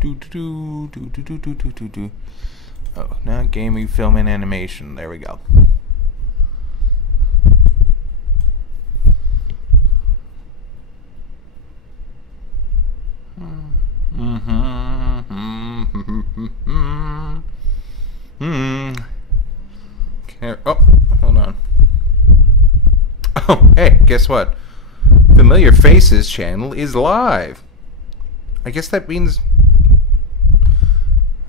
Oh, not gaming, film, and animation. There we go. Oh, hold on. Oh, hey, guess what? Familiar Faces channel is live. I guess that means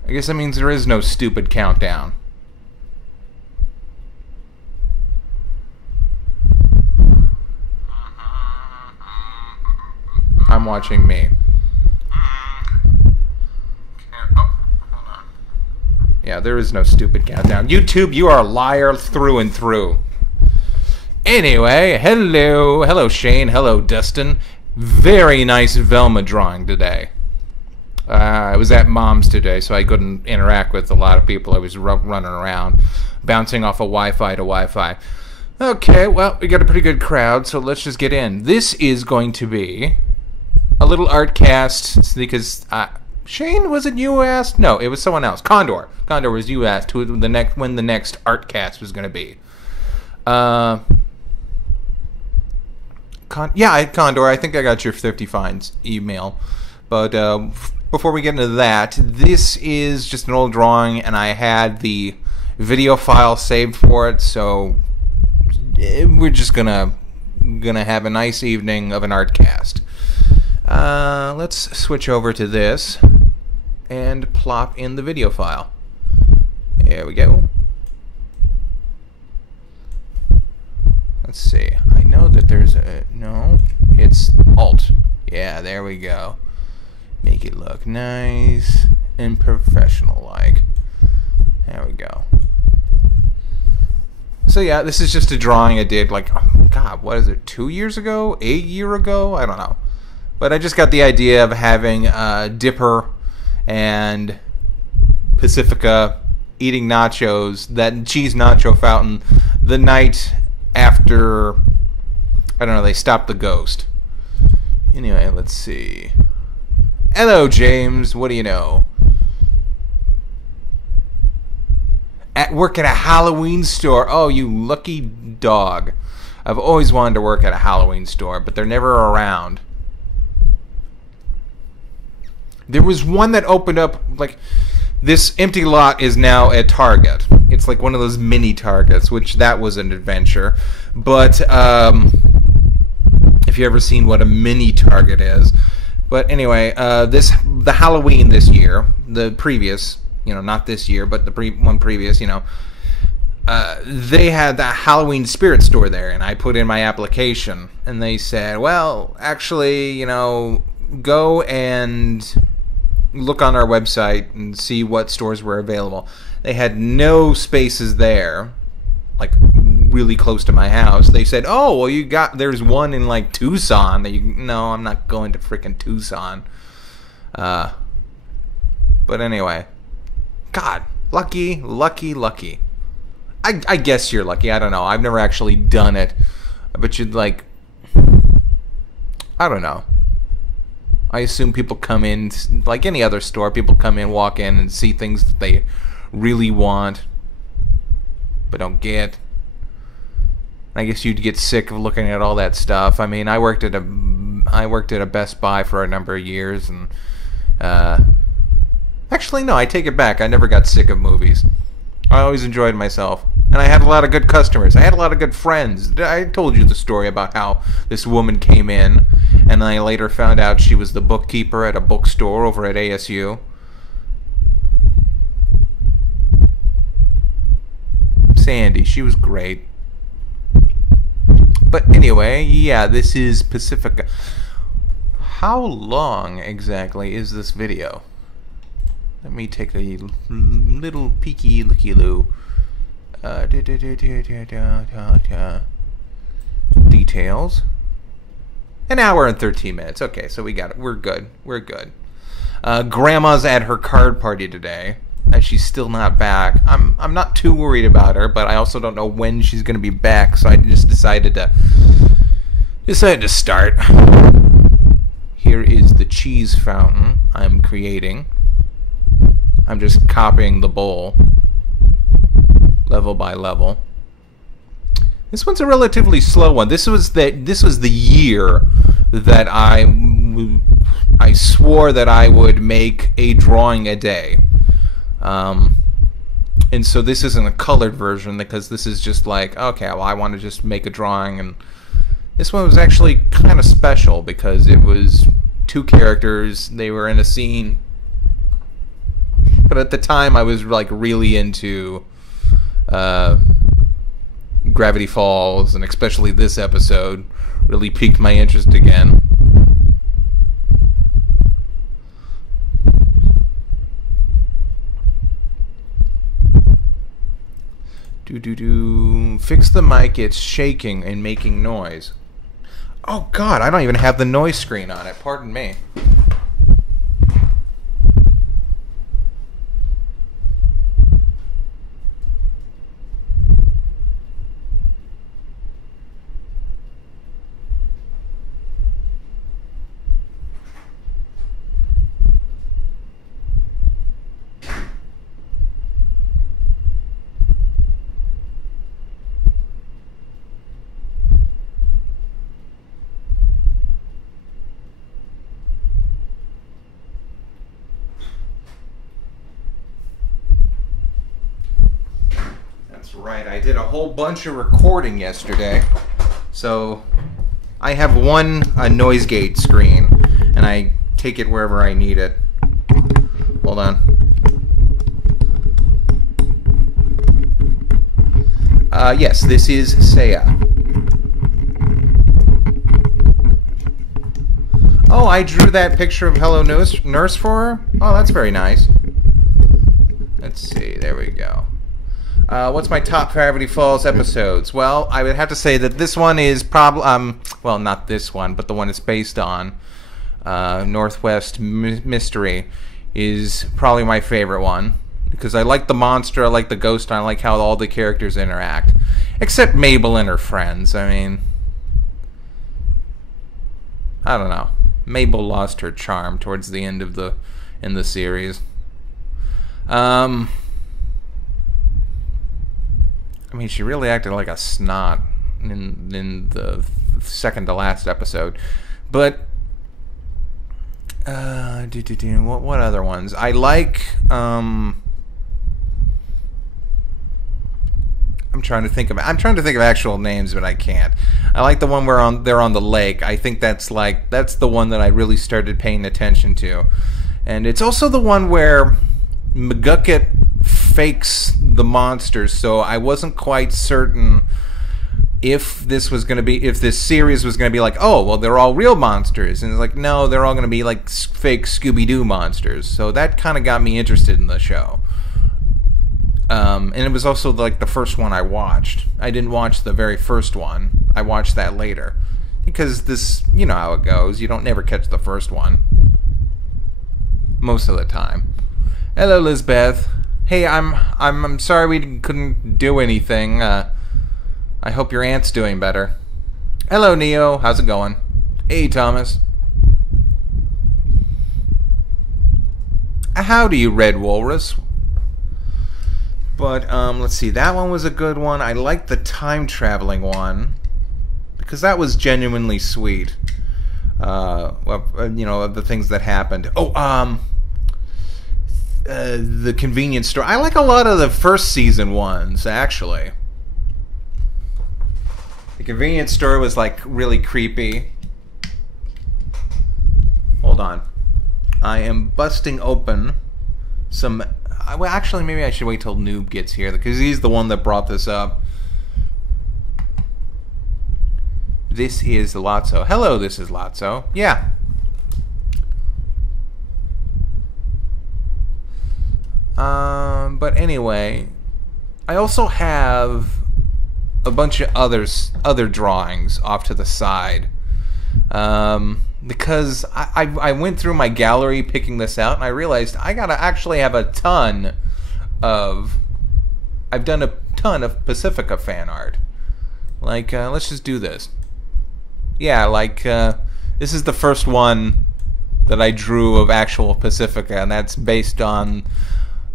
there is no stupid countdown. I'm watching me. Yeah, there is no stupid countdown. YouTube, you are a liar through and through. Anyway, hello Shane, hello Dustin. Very nice Velma drawing today. I was at Mom's today, so I couldn't interact with a lot of people. I was running around, bouncing off of Wi-Fi to Wi-Fi. Okay, well, we got a pretty good crowd, so let's just get in. This is going to be a little Artcast, because Shane, was it you asked? No, it was someone else. Condor was you asked when the next Artcast was going to be. Condor, I think I got your 50 fines email. But before we get into that, this is just an old drawing, and I had the video file saved for it, so we're just gonna have a nice evening of an Artcast. Let's switch over to this and plop in the video file. There we go. Let's see. I know that there's a... No. It's Alt. Yeah, there we go. Make it look nice and professional-like. There we go. So yeah, this is just a drawing I did, like, oh God, what is it, 2 years ago? A year ago? I don't know. But I just got the idea of having Dipper and Pacifica eating nachos, that cheese nacho fountain, the night after, I don't know, they stopped the ghost. Anyway, let's see. Hello, James. What do you know? At work at a Halloween store. Oh, you lucky dog. I've always wanted to work at a Halloween store, but they're never around. There was one that opened up, like, this empty lot is now at Target. It's like one of those mini Targets, which that was an adventure. But if you ever seen what a mini Target is. But anyway, the Halloween this year, the previous, not this year, but the one previous, they had the Halloween spirit store there, and I put in my application, and they said, well, actually, go and look on our website and see what stores were available. They had no spaces there, like really close to my house. They said, oh, well, there's one in like Tucson. No, I'm not going to freaking Tucson. But anyway, God, lucky. I guess you're lucky. I don't know. I've never actually done it. But you'd like, I don't know. I assume people come in, like any other store, people come in, walk in, and see things that they really want, but don't get. I guess you'd get sick of looking at all that stuff. I mean, I worked at a Best Buy for a number of years, and actually, no, I take it back. I never got sick of movies. I always enjoyed myself. And I had a lot of good customers. I had a lot of good friends. I told you the story about how this woman came in, and I later found out she was the bookkeeper at a bookstore over at ASU. Sandy, she was great. But anyway, yeah, this is Pacifica. How long exactly is this video? Let me take a little peeky looky-loo. Details. An hour and 13 minutes. Okay, so we got it. We're good. Grandma's at her card party today, and she's still not back. I'm not too worried about her, but I also don't know when she's going to be back, so I just decided to start. Here is the cheese fountain I'm creating. I'm just copying the bowl level by level. This one's a relatively slow one. This was the year that I swore that I would make a drawing a day. And so this isn't a colored version because this is just like, okay, well, I want to just make a drawing. And this one was actually kind of special because it was 2 characters. They were in a scene. But at the time, I was like really into Gravity Falls, and especially this episode really piqued my interest again. Fix the mic, it's shaking and making noise. Oh god, I don't even have the noise screen on it, pardon me. Right, I did a whole bunch of recording yesterday, so I have one noise gate screen, and I take it wherever I need it. Hold on. Yes, this is Saya. Oh, I drew that picture of Hello Nurse for her? Oh, that's very nice. Let's see, there we go. What's my top Gravity Falls episodes? Well, I would have to say that this one is probably, well, not this one, but the one it's based on, Northwest Mystery, is probably my favorite one. Because I like the monster, I like the ghost, and I like how all the characters interact. Except Mabel and her friends. I mean, I don't know. Mabel lost her charm towards the end of the series. I mean, she really acted like a snot in the second to last episode. But what other ones? I like I'm trying to think of actual names, but I can't. I like the one where they're on the lake. I think that's the one that I really started paying attention to. And it's also the one where McGucket fakes the monsters, so I wasn't quite certain if this series was going to be like, oh, well, they're all real monsters, and it's like, no, they're all going to be like fake Scooby-Doo monsters. So that kind of got me interested in the show. And it was also like the first one I watched. I didn't watch the very first one. I watched that later because this, you know how it goes. You don't never catch the first one most of the time. Hello, Lizbeth. Hey, I'm sorry we couldn't do anything. I hope your aunt's doing better. Hello, Neo. How's it going? Hey, Thomas. How do you, Red Walrus? But let's see. That one was a good one. I liked the time traveling one because that was genuinely sweet. Well, you know, the things that happened. Oh, the convenience store. I like a lot of the first season ones, actually. The convenience store was like really creepy. Hold on. I am busting open some... Well, actually, maybe I should wait till Noob gets here because he's the one that brought this up. This is Lotso. Hello, this is Lotso. Yeah. But anyway, I also have a bunch of other drawings off to the side. Because I went through my gallery picking this out, and I realized I gotta actually have a ton of... I've done a ton of Pacifica fan art. Like, let's just do this. Yeah, like, this is the first one that I drew of actual Pacifica, and that's based on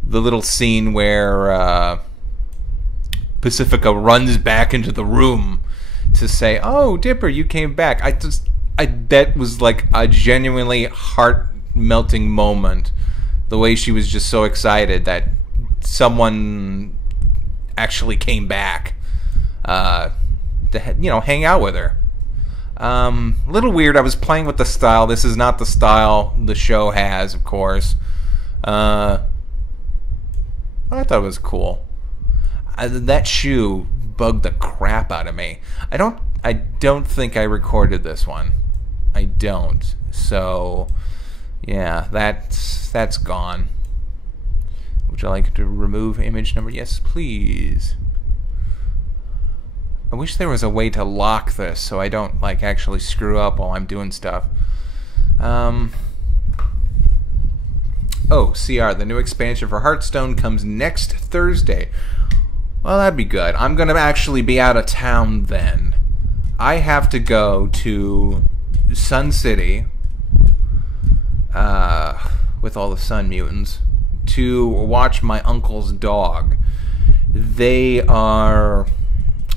the little scene where Pacifica runs back into the room to say, "Oh, Dipper, you came back." That was like a genuinely heart-melting moment. The way she was just so excited that someone actually came back to hang out with her. A little weird. I was playing with the style. This is not the style the show has, of course. I thought it was cool. That shoe bugged the crap out of me. I don't think I recorded this one. I don't. So, yeah, that's gone. Would you like to remove image number? Yes, please. I wish there was a way to lock this so I don't like actually screw up while I'm doing stuff. Oh, CR, the new expansion for Hearthstone comes next Thursday. Well, that'd be good. I'm going to actually be out of town then. I have to go to Sun City with all the Sun Mutants to watch my uncle's dog. They're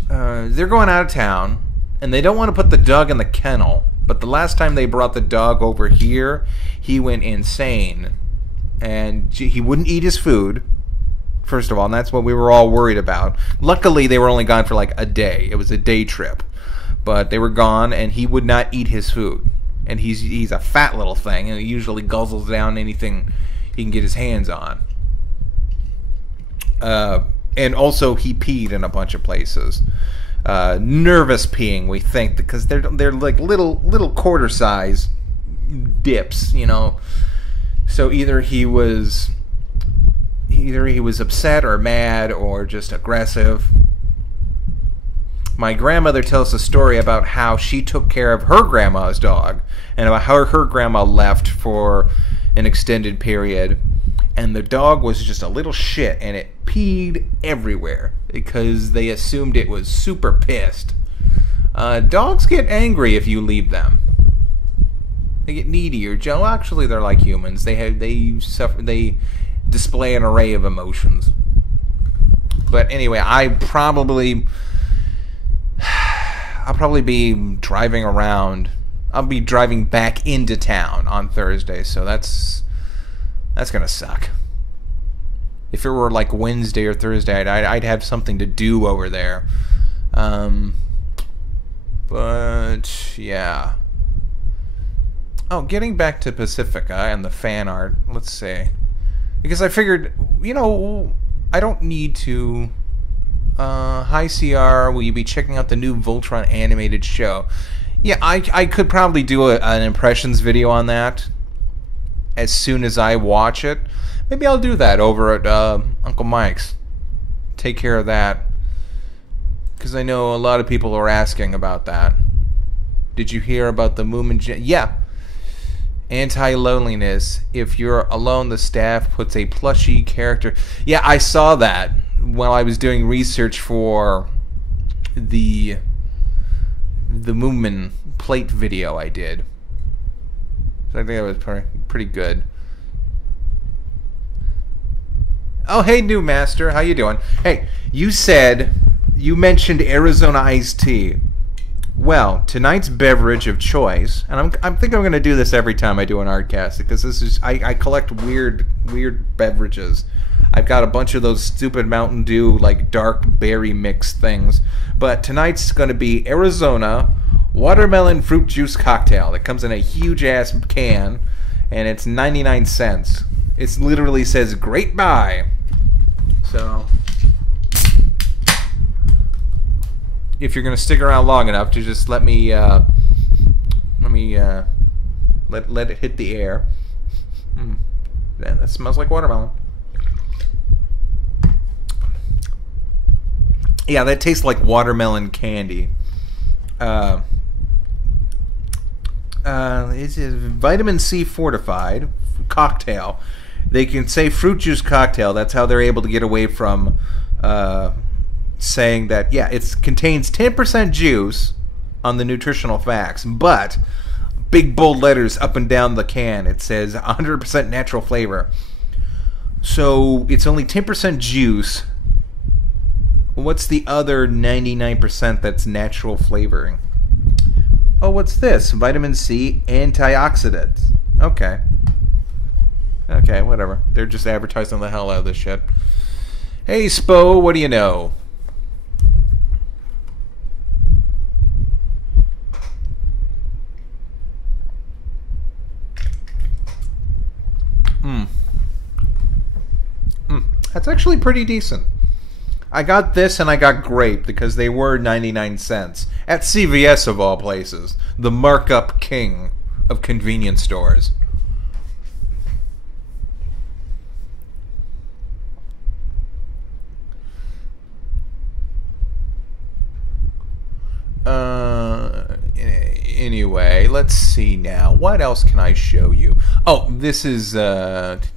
going out of town, and they don't want to put the dog in the kennel. But the last time they brought the dog over here, he went insane. And he wouldn't eat his food, first of all, and that's what we were all worried about. Luckily, they were only gone for like a day. It was a day trip. But they were gone, and he would not eat his food. And he's a fat little thing, and he usually guzzles down anything he can get his hands on. And also, he peed in a bunch of places. Nervous peeing, we think, because they're like little quarter-size dips, you know. So either he was upset or mad or just aggressive. My grandmother tells a story about how she took care of her grandma's dog and about how her grandma left for an extended period, and the dog was just a little shit and it peed everywhere because they assumed it was super pissed. Dogs get angry if you leave them. They get needy or jealous. Well, actually, they're like humans. They display an array of emotions. But anyway, I'll probably be driving around. I'll be driving back into town on Thursday, so that's gonna suck. If it were like Wednesday or Thursday, I'd have something to do over there. But yeah. Oh, getting back to Pacifica and the fan art, let's see. Because I figured, you know, I don't need to... hi, CR, will you be checking out the new Voltron animated show? Yeah, I could probably do an impressions video on that as soon as I watch it. Maybe I'll do that over at Uncle Mike's. Take care of that. Because I know a lot of people are asking about that. Did you hear about the Moomin... Yeah. Anti-loneliness. If you're alone, the staff puts a plushie character. Yeah, I saw that while I was doing research for the Moomin plate video I did. So I think that was pretty good. Oh, hey, new master. How you doing? Hey, you mentioned Arizona iced tea. Well, tonight's beverage of choice, and I think I'm going to do this every time I do an Artcast, because this is I collect weird beverages. I've got a bunch of those stupid Mountain Dew, like dark berry mix things. But tonight's going to be Arizona watermelon fruit juice cocktail. It comes in a huge ass can, and it's 99 cents. It literally says "Great Buy." So if you're gonna stick around long enough to just let it hit the air. That smells like watermelon. Yeah, that tastes like watermelon candy. It's a vitamin C fortified cocktail. They can say fruit juice cocktail. That's how they're able to get away from saying that, yeah, it contains 10% juice on the nutritional facts, but big bold letters up and down the can, it says 100% natural flavor. So it's only 10% juice. What's the other 99% that's natural flavoring? Oh, what's this? Vitamin C, antioxidants. Okay. Okay, whatever. They're just advertising the hell out of this shit. Hey, Spo, what do you know? That's actually pretty decent. I got this and I got grape because they were 99 cents. At CVS of all places. The markup king of convenience stores. Anyway, let's see now. What else can I show you? Oh, this is let's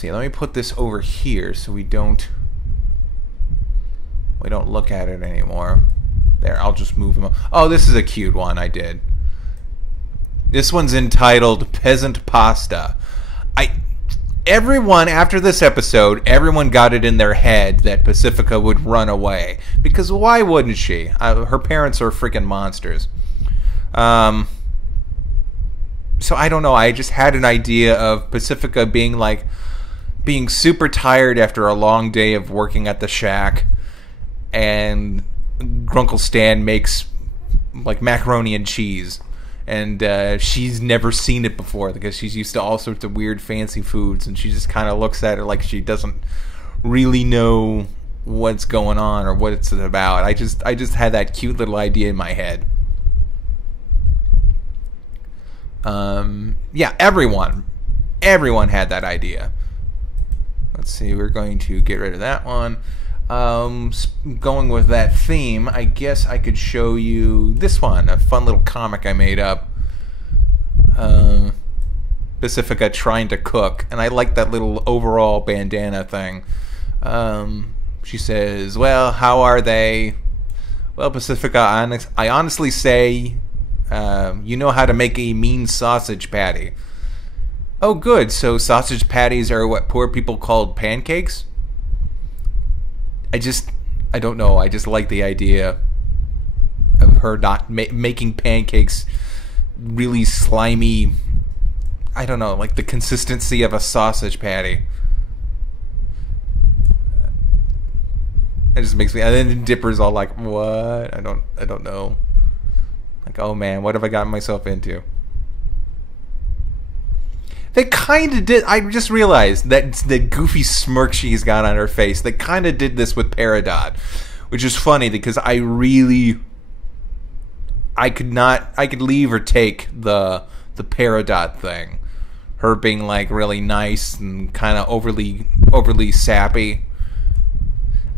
see. Let me put this over here so we don't look at it anymore. There, I'll just move them. Oh, this is a cute one I did. This one's entitled Peasant Pasta. Everyone, after this episode, everyone got it in their head that Pacifica would run away. Because why wouldn't she? Her parents are freaking monsters. So I don't know. I just had an idea of Pacifica being super tired after a long day of working at the shack. And Grunkle Stan makes like macaroni and cheese. And she's never seen it before because she's used to all sorts of weird fancy foods, and she just kind of looks at it like she doesn't really know what's going on or what it's about. I just had that cute little idea in my head. Yeah, everyone had that idea. Let's see, we're going to get rid of that one. Going with that theme, I guess I could show you this one, a fun little comic I made up. Pacifica trying to cook, and I like that little overall bandana thing. She says, well, how are they? Well, Pacifica, I honestly say, you know how to make a mean sausage patty. Oh, good, so sausage patties are what poor people called pancakes? I don't know. I just like the idea of her not making pancakes really slimy. I don't know, like the consistency of a sausage patty. It just makes me. And then Dipper's all like, "What? I don't know." Like, oh man, what have I gotten myself into? They kind of did. I just realized that the goofy smirk she's got on her face. They kind of did this with Peridot, which is funny because I could leave or take the Peridot thing, her being like really nice and kind of overly sappy.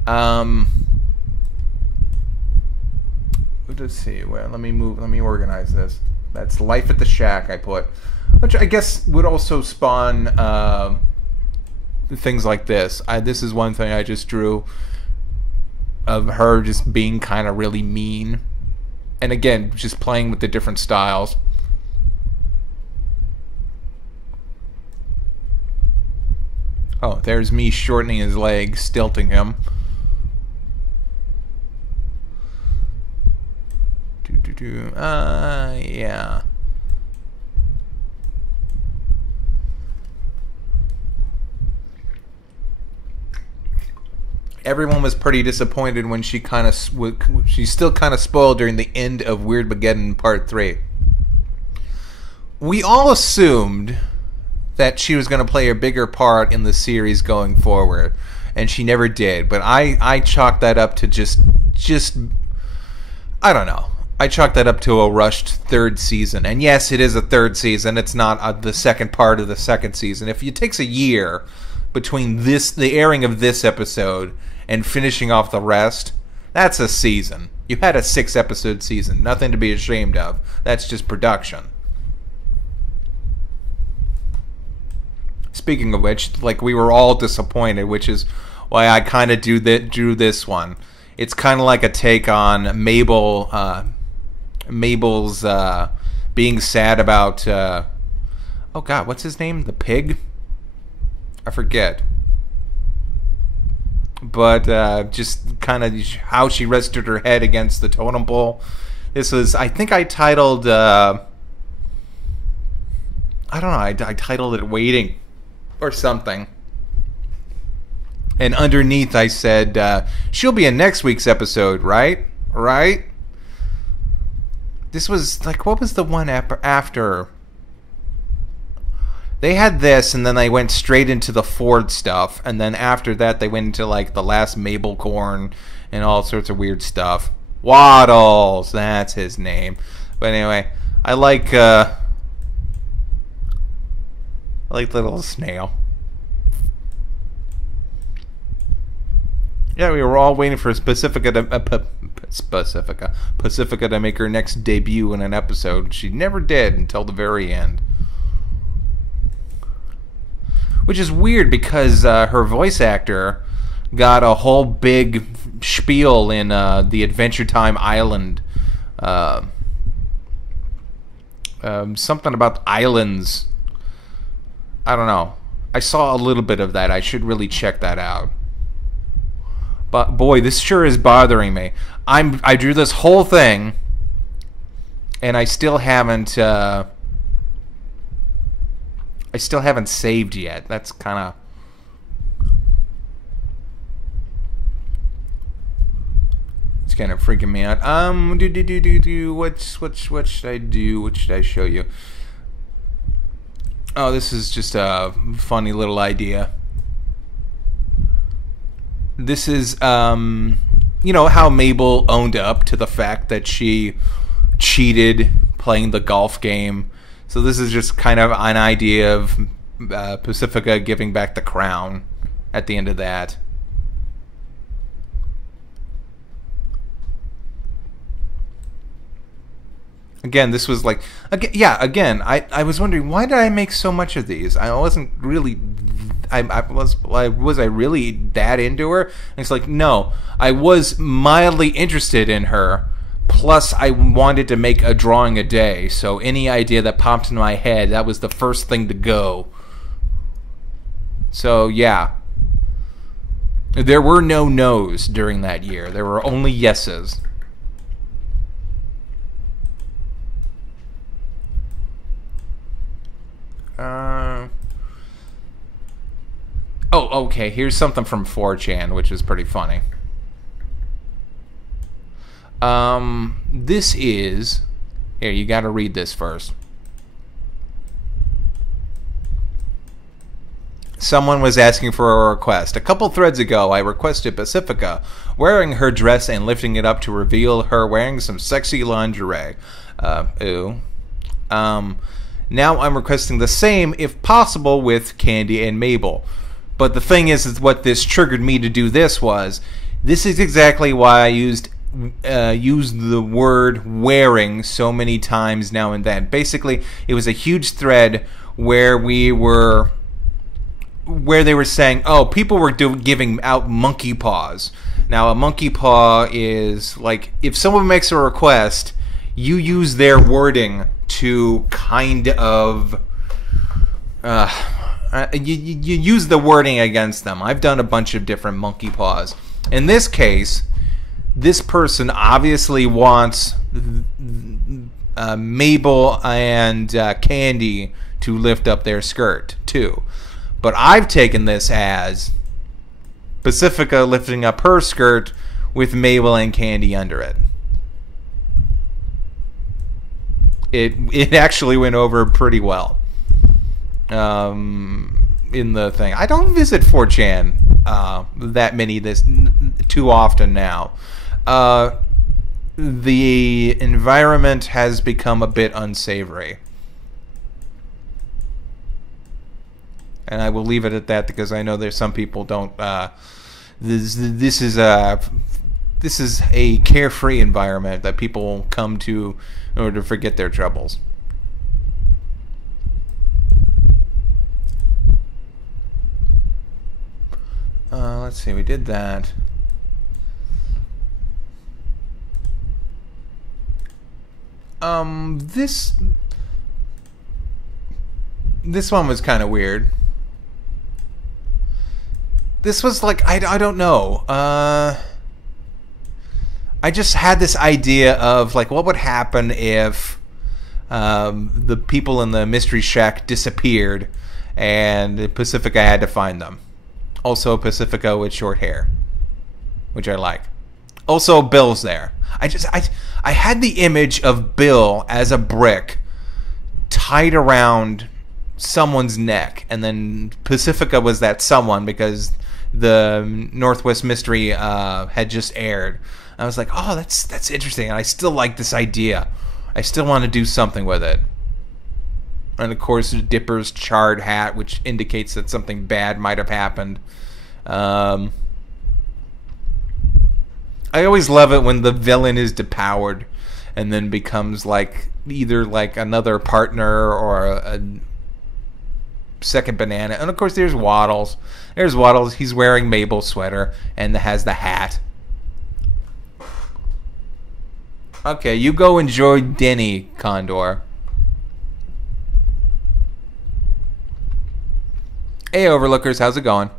Let's see. Well, let me organize this. That's Life at the Shack. I put. Which I guess would also spawn things like this. This is one thing I just drew of her just being kind of really mean. And again, just playing with the different styles. Oh, there's me shortening his legs, stilting him. Yeah. Everyone was pretty disappointed when she's still kind of spoiled during the end of Weirdmageddon Part 3. We all assumed that she was going to play a bigger part in the series going forward, and she never did. But I chalked that up to just I don't know. I chalked that up to a rushed third season. And yes, it is a third season. It's not the second part of the second season. If it takes a year between the airing of this episode and finishing off the rest, that's a season. You had a 6-episode season. Nothing to be ashamed of. That's just production. Speaking of which, like, we were all disappointed, which is why I kind of drew this one. It's kind of like a take on Mabel's being sad about oh god, what's his name? The pig? I forget. But just kind of how she rested her head against the totem pole. This was, I think I titled, I don't know, I titled it Waiting or something. And underneath I said, she'll be in next week's episode, right? Right? This was, like, what was the one after? They had this, and then they went straight into the Ford stuff, and then after that they went into, like, the last Mabel Corn and all sorts of weird stuff. Waddles, that's his name. But anyway, I like the little snail. Yeah, we were all waiting for Pacifica to make her next debut in an episode. She never did until the very end. Which is weird because her voice actor got a whole big spiel in the Adventure Time Island. Something about islands. I don't know. I saw a little bit of that. I should really check that out. But boy, this sure is bothering me. I drew this whole thing, and I still haven't saved yet. That's kind of... It's kind of freaking me out. What should I do? What should I show you? Oh, this is just a funny little idea. This is, you know, how Mabel owned up to the fact that she cheated playing the golf game. So this is just kind of an idea of Pacifica giving back the crown at the end of that. Again, this was like... Again, I was wondering, why did I make so much of these? I wasn't really... Was I really that into her? And it's like, no. I was mildly interested in her. Plus, I wanted to make a drawing a day. So any idea that popped in my head, that was the first thing to go. So, yeah. There were no no's during that year. There were only yeses. Oh, okay. Here's something from 4chan, which is pretty funny. This is... Here, you gotta read this first. Someone was asking for a request. A couple threads ago, I requested Pacifica wearing her dress and lifting it up to reveal her wearing some sexy lingerie. Ooh. Now I'm requesting the same, if possible, with Candy and Mabel. But the thing is what this triggered me to do this was, this is exactly why I used the word wearing so many times now and then. Basically, it was a huge thread where they were saying, oh, people were giving out monkey paws. Now, a monkey paw is like, if someone makes a request, you use their wording to kind of you use the wording against them. I've done a bunch of different monkey paws. In this case, this person obviously wants Mabel and Candy to lift up their skirt too. But I've taken this as Pacifica lifting up her skirt with Mabel and Candy under it. It actually went over pretty well in the thing. I don't visit 4chan that many too often now. The environment has become a bit unsavory, and I will leave it at that because I know there's some people don't. This is a carefree environment that people come to in order to forget their troubles. Let's see, we did that. This one was kind of weird. this was like, I don't know. I just had this idea of like, what would happen if the people in the Mystery Shack disappeared and Pacifica had to find them. Also Pacifica with short hair, which I like. Also Bill's there. I had the image of Bill as a brick tied around someone's neck, and then Pacifica was that someone because the Northwest Mystery had just aired. I was like, oh, that's interesting, and I still like this idea. I still want to do something with it. And of course, Dipper's charred hat, which indicates that something bad might have happened. I always love it when the villain is depowered and then becomes like either like another partner or a second banana. And of course, there's Waddles. There's Waddles. He's wearing Mabel's sweater and has the hat. Okay, you go enjoy Denny, Condor. Hey, Overlookers, how's it going?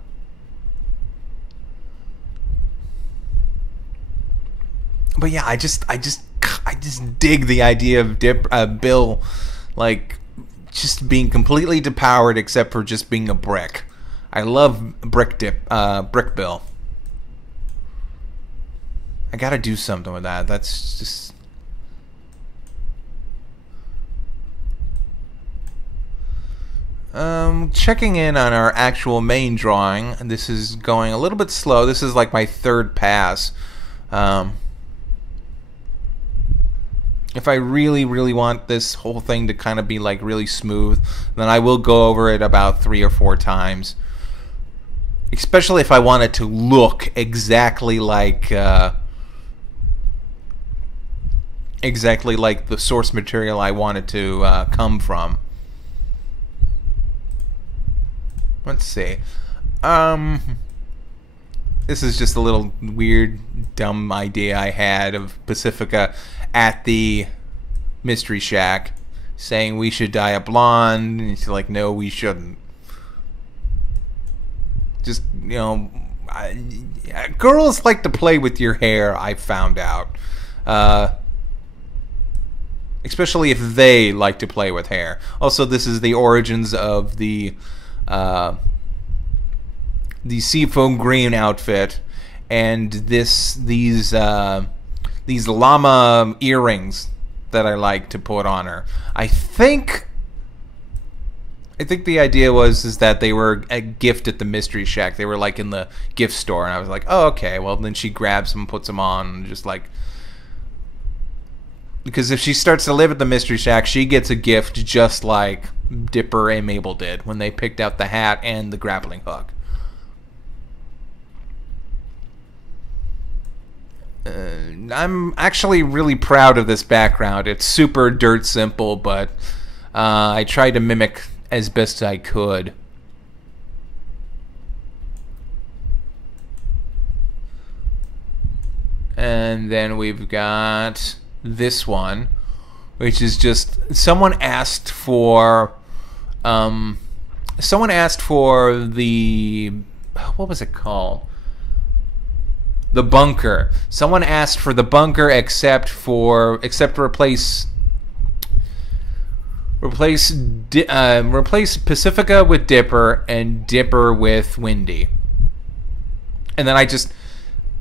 But yeah, I just dig the idea of Bill, like, just being completely depowered except for just being a brick. I love Brick Bill. I gotta do something with that. That's just... checking in on our actual main drawing. This is going a little bit slow. This is like my third pass. If I really, really want this whole thing to kind of be like really smooth, then I will go over it about 3 or 4 times. Especially if I want it to look exactly like the source material I want it to come from. Let's see. This is just a little weird, dumb idea I had of Pacifica at the Mystery Shack saying we should dye a blonde. And she's like, no, we shouldn't. Just, you know, girls like to play with your hair, I found out. Especially if they like to play with hair. Also, this is the origins of the seafoam green outfit and these llama earrings that I like to put on her. I think the idea is that they were a gift at the Mystery Shack. They were like in the gift store, and I was like, oh, okay. Well, then she grabs them, puts them on, and just like, because if she starts to live at the Mystery Shack, she gets a gift just like Dipper and Mabel did when they picked out the hat and the grappling hook. I'm actually really proud of this background. It's super dirt simple, but I tried to mimic as best I could. And then we've got this one, which is just someone asked for the, what was it called? The bunker. Someone asked for the bunker except to replace Pacifica with Dipper and Dipper with Windy. And then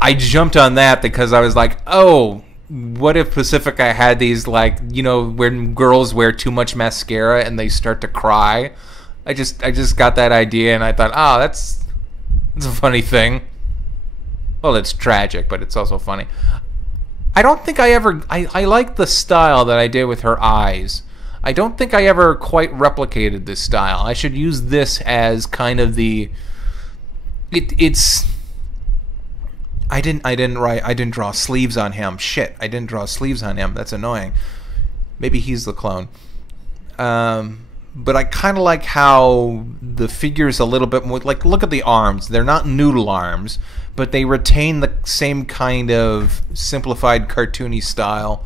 I jumped on that because I was like, oh, what if Pacifica had these, like, you know, when girls wear too much mascara and they start to cry? I just got that idea and I thought, oh, that's a funny thing. Well, it's tragic, but it's also funny. I don't think I like the style that I did with her eyes. I don't think I ever quite replicated this style. I should use this as kind of the... I didn't draw sleeves on him. Shit, I didn't draw sleeves on him. That's annoying. Maybe he's the clone. But I kind of like how the figure's a little bit more... Like, look at the arms. They're not noodle arms, but they retain the same kind of simplified cartoony style.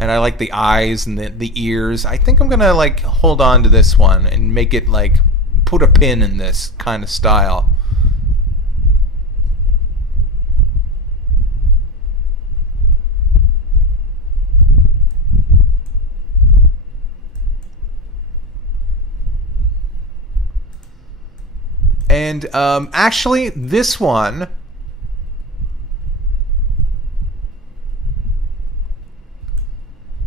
And I like the eyes and the ears. I think I'm going to, like, hold on to this one and make it, like, put a pin in this kind of style. And actually, this one...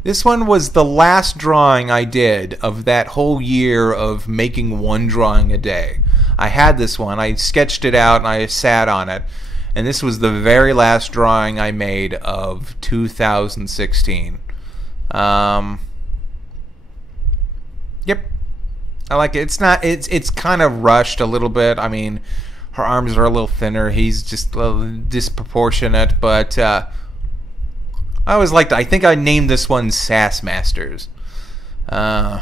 This one was the last drawing I did of that whole year of making one drawing a day. I had this one. I sketched it out and I sat on it. And this was the very last drawing I made of 2016. Yep. I like it. It's kind of rushed a little bit. I mean, her arms are a little thinner. He's just a little disproportionate, but I always liked it. I think I named this one Sass Masters. And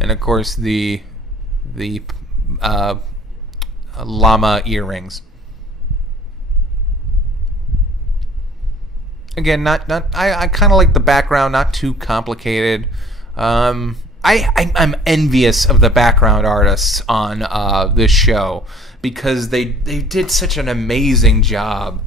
of course the llama earrings. Again, I kind of like the background, not too complicated. I'm envious of the background artists on this show because they did such an amazing job.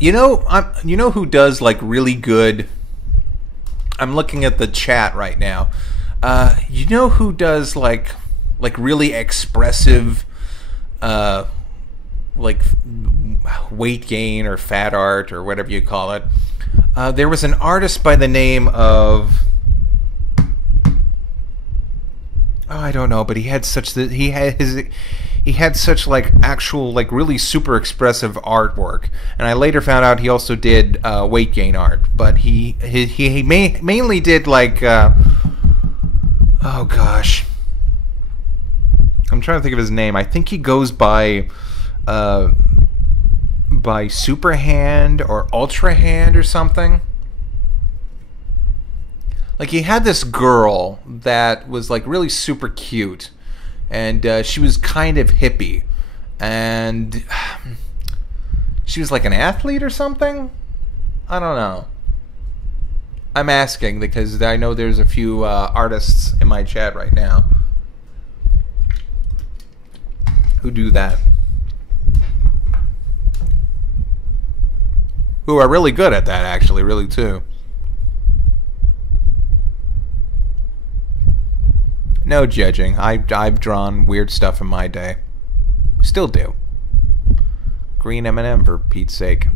You know who does like really good? I'm looking at the chat right now. You know who does like really expressive, like weight gain or fat art or whatever you call it? There was an artist by the name of, I don't know, but he had such like actual like really super expressive artwork, and I later found out he also did weight gain art, but he mainly did like oh gosh, I'm trying to think of his name. I think he goes by Superhand or Ultra Hand or something. Like he had this girl that was like really super cute. And she was kind of hippie. And she was like an athlete or something? I don't know. I'm asking because I know there's a few artists in my chat right now who do that. Who are really good at that, actually, really, too. No judging. I've drawn weird stuff in my day. Still do. Green M&M, for Pete's sake.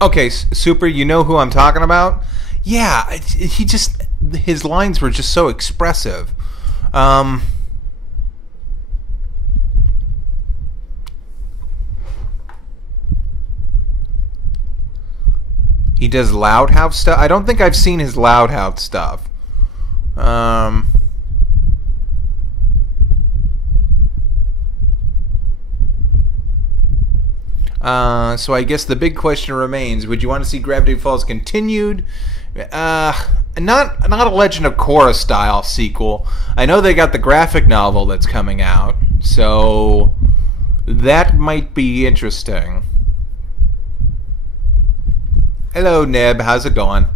Okay, Super, you know who I'm talking about? Yeah, he just... His lines were just so expressive. He does Loud House stuff. I don't think I've seen his Loud House stuff. So I guess the big question remains: would you want to see Gravity Falls continued? Not a Legend of Korra style sequel. I know they got the graphic novel that's coming out, so that might be interesting. Hello, Neb. How's it going?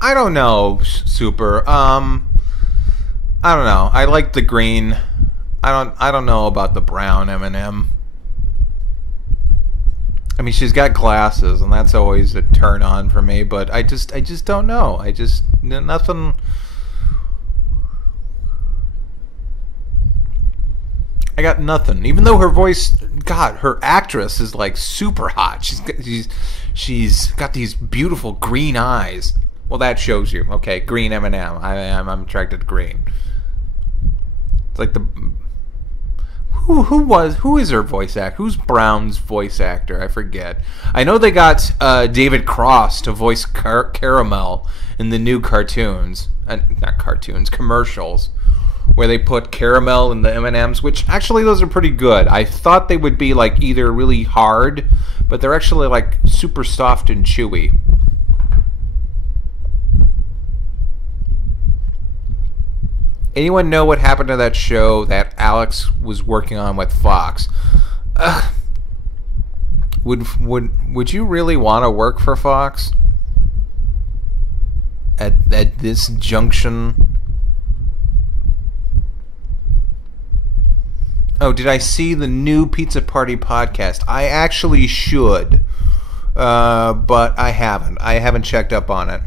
I don't know, Super. I don't know. I like the green. I don't know about the brown M&M. I mean, she's got glasses, and that's always a turn on for me. But I just don't know. Nothing. I got nothing. Even though her voice, God, her actress is like super hot. She's got these beautiful green eyes. Well, that shows you. Okay, green M&M. I'm attracted to green. It's like the. Who is her voice actor? Who's Brown's voice actor? I forget. I know they got David Cross to voice Caramel in the new cartoons. Not cartoons, commercials. where they put caramel in the M&Ms, which actually those are pretty good. I thought they would be like either really hard, but they're actually like super soft and chewy. Anyone know what happened to that show that Alex was working on with Fox? Would you really want to work for Fox at this junction? Oh, did I see the new Pizza Party podcast? I actually should, but I haven't. I haven't checked up on it.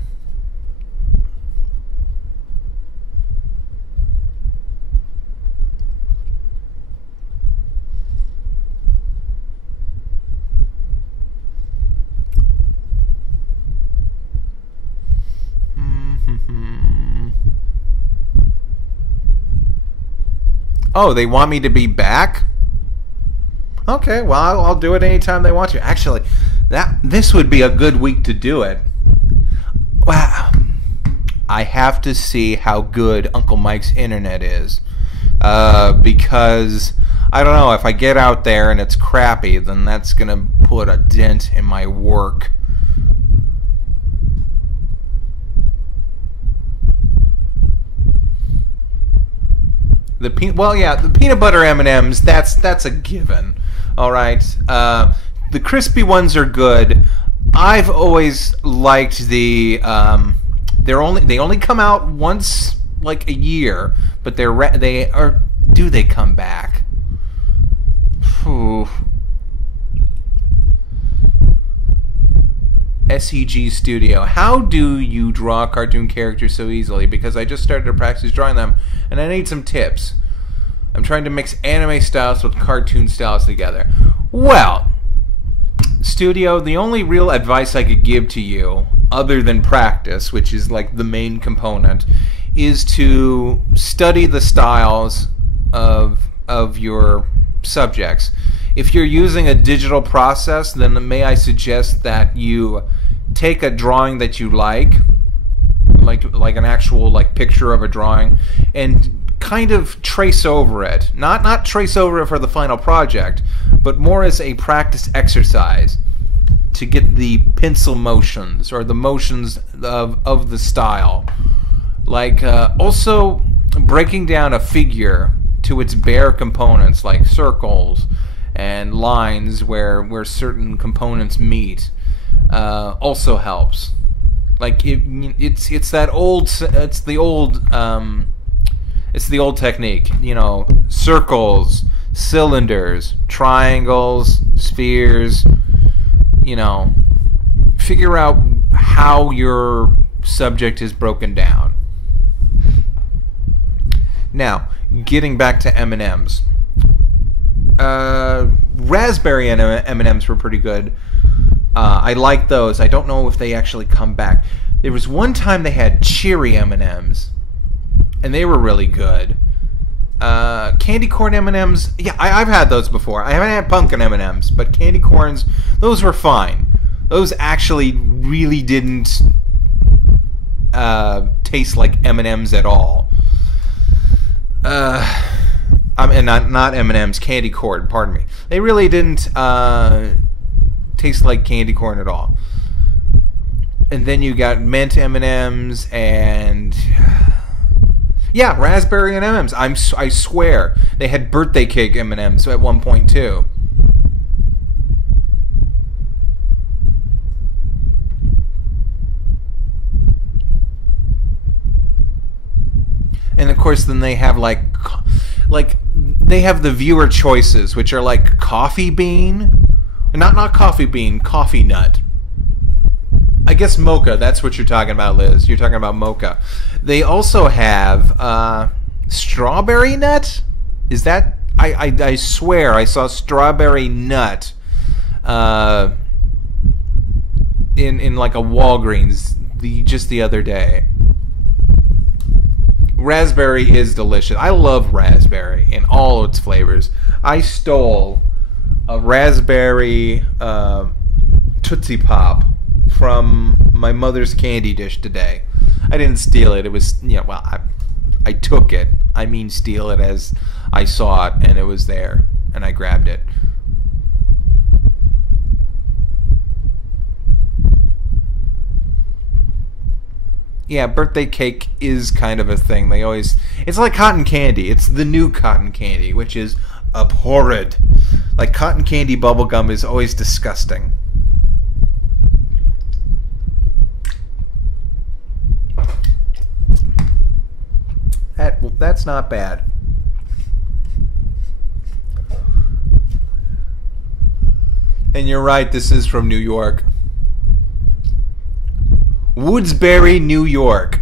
Oh, they want me to be back? Okay, well, I'll do it anytime they want to. Actually, this would be a good week to do it. Wow. I have to see how good Uncle Mike's internet is. Because, I don't know, if I get out there and it's crappy, then that's going to put a dent in my work. The peanut butter M&Ms, that's a given. All right. The crispy ones are good. I've always liked the they only come out once like a year, but do they come back? Whew. SEG Studio. How do you draw cartoon characters so easily? Because I just started to practice drawing them, and I need some tips. I'm trying to mix anime styles with cartoon styles together. Well, Studio, the only real advice I could give to you, other than practice, which is like the main component, is to study the styles of your subjects. If you're using a digital process, then may I suggest that you take a drawing that you like an actual like picture of a drawing, and kind of trace over it. Not trace over it for the final project, but more as a practice exercise to get the pencil motions or the motions of the style. Like also breaking down a figure to its bare components, like circles and lines where certain components meet, also helps. Like it's the old technique, you know, circles, cylinders, triangles, spheres, you know, figure out how your subject is broken down. Now, getting back to M&Ms. Raspberry and M&Ms were pretty good. I like those. I don't know if they actually come back. There was one time they had cherry M&Ms, and they were really good. Candy corn M&Ms, yeah, I've had those before. I haven't had pumpkin M&Ms, but candy corns, those were fine. Those actually really didn't taste like M&Ms at all. And not M&Ms, candy corn, pardon me. They really didn't taste like candy corn at all. And then you got mint M&Ms and yeah, raspberry and M&Ms. I swear they had birthday cake M&Ms at one point too. And of course, then they have like they have the viewer choices, which are like coffee bean, not coffee bean, coffee nut. I guess mocha. That's what you're talking about, Liz. You're talking about mocha. They also have strawberry nut. Is that? I swear I saw strawberry nut in like a Walgreens just the other day. Raspberry is delicious. I love raspberry in all its flavors. I stole a raspberry Tootsie Pop from my mother's candy dish today. I didn't steal it. It was, well, I took it. I mean steal it as I saw it and it was there and I grabbed it. Yeah, birthday cake is kind of a thing. They always... It's like cotton candy. It's the new cotton candy, which is abhorrent. Like, cotton candy bubblegum is always disgusting. That's not bad. And you're right, this is from New York. Woodsbury, New York.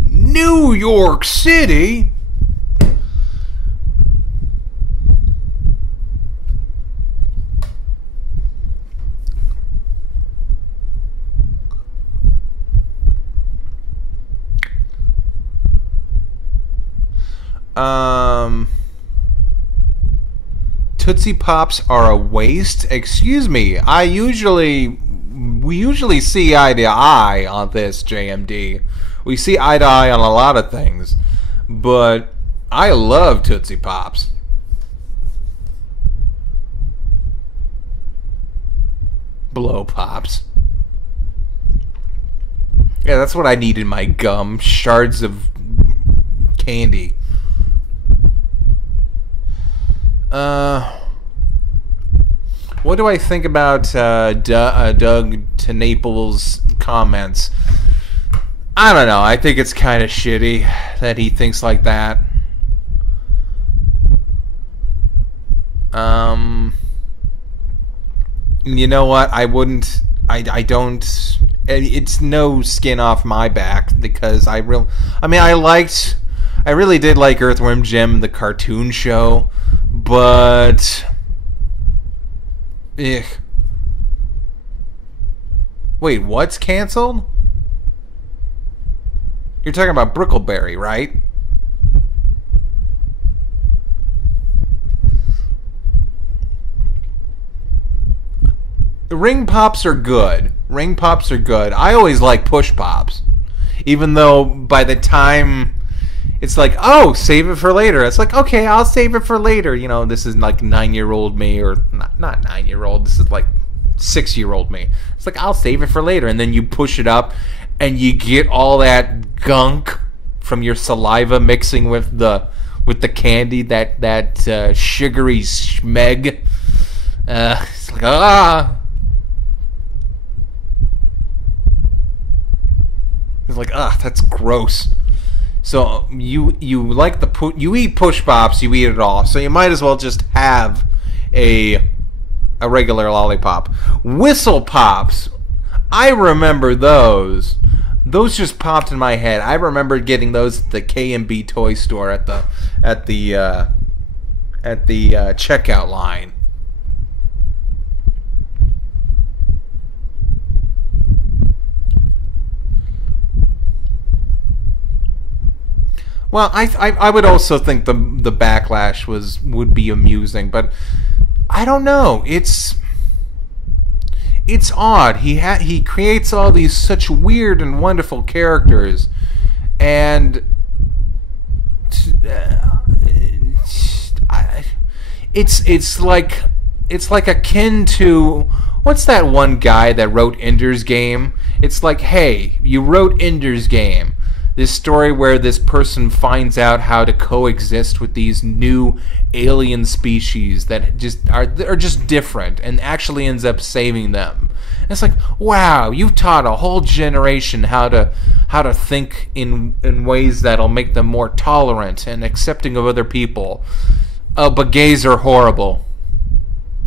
New York City? Tootsie Pops are a waste? Excuse me, we usually see eye to eye on this, JMD. We see eye to eye on a lot of things. But I love Tootsie Pops. Blow Pops. Yeah, that's what I need in my gum. Shards of candy. What do I think about Doug to Naples' comments? I don't know. I think it's kind of shitty that he thinks like that. You know what? I wouldn't. I don't. It's no skin off my back because I really did like Earthworm Jim, the cartoon show, but wait, what's canceled? You're talking about Brickleberry, right? Ring Pops are good. Ring Pops are good. I always like Push Pops. Even though by the time it's like, oh, save it for later. It's like, okay, I'll save it for later. You know, this is like 9-year-old me, or not 9-year-old. This is like 6-year-old me. It's like, I'll save it for later. And then you push it up and you get all that gunk from your saliva mixing with the candy, that sugary schmeg. It's like, ah. It's like, that's gross. So you like you eat Push Pops, you eat it all. So you might as well just have a regular lollipop. Whistle Pops, I remember those. Those just popped in my head. I remember getting those at the K&B toy store at the checkout line. Well, I would also think the backlash would be amusing, but I don't know. It's odd. He creates all these such weird and wonderful characters, and it's like akin to, what's that one guy that wrote Ender's Game? It's like, hey, you wrote Ender's Game. This story where this person finds out how to coexist with these new alien species that just are just different, and actually ends up saving them. And it's like, wow, you've taught a whole generation how to think in ways that'll make them more tolerant and accepting of other people. Oh, but gays are horrible.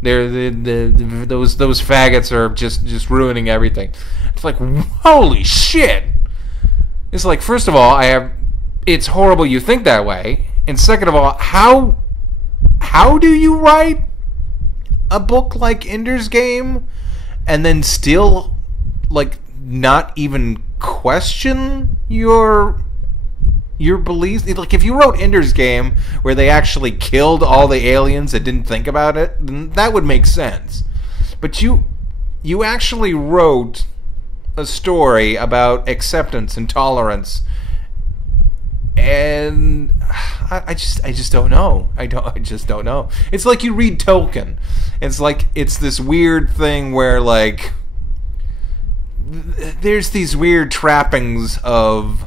Those faggots are just ruining everything. It's like, holy shit. It's like, first of all, it's horrible you think that way, and second of all, how do you write a book like Ender's Game and then still like not even question your beliefs? Like, if you wrote Ender's Game where they actually killed all the aliens and didn't think about it, then that would make sense. But you actually wrote a story about acceptance and tolerance And I just don't know. I just don't know. It's like you read Tolkien. It's like it's this weird thing where like there's these weird trappings of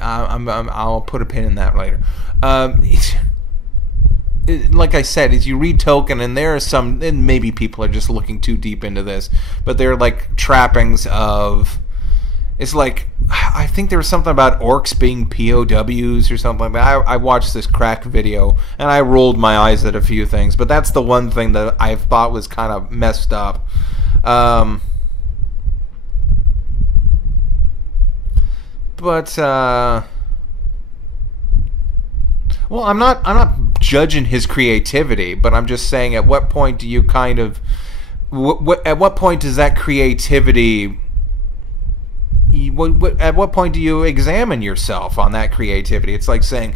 I'll put a pin in that later. Like I said, as you read Tolkien, and there are some, and maybe people are just looking too deep into this, but they're like trappings of, it's like, I think there was something about orcs being POWs or something like that. I watched this crack video, and I rolled my eyes at a few things, but that's the one thing that I thought was kind of messed up. Well, I'm not judging his creativity, but I'm just saying, at what point do you kind of, at what point does that creativity, at what point do you examine yourself on that creativity? It's like saying,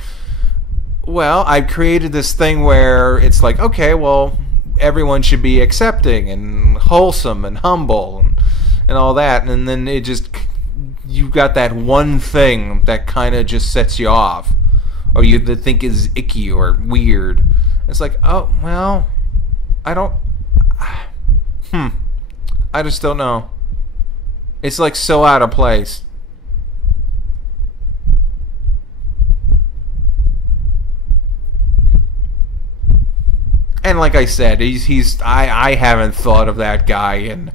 well, I created this thing where it's like, okay, well, everyone should be accepting and wholesome and humble and all that, and then it just, you've got that one thing that kind of just sets you off, or you think is icky or weird. It's like, oh, well, I don't, I just don't know. It's like so out of place. And like I said, I haven't thought of that guy in,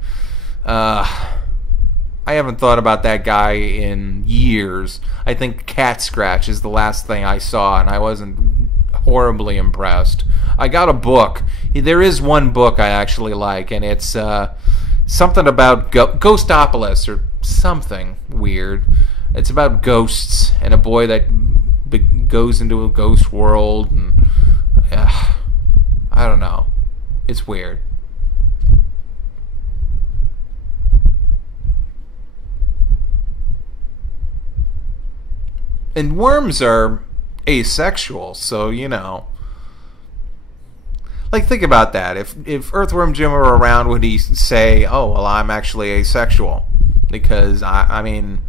I haven't thought about that guy in years. I think Cat Scratch is the last thing I saw, and I wasn't horribly impressed. I got a book. There is one book I actually like, and it's something about Ghostopolis or something weird. It's about ghosts and a boy that goes into a ghost world, and I don't know. It's weird. And worms are asexual, so, you know. Like, think about that. If Earthworm Jim were around, would he say, oh, well, I'm actually asexual? Because, I mean,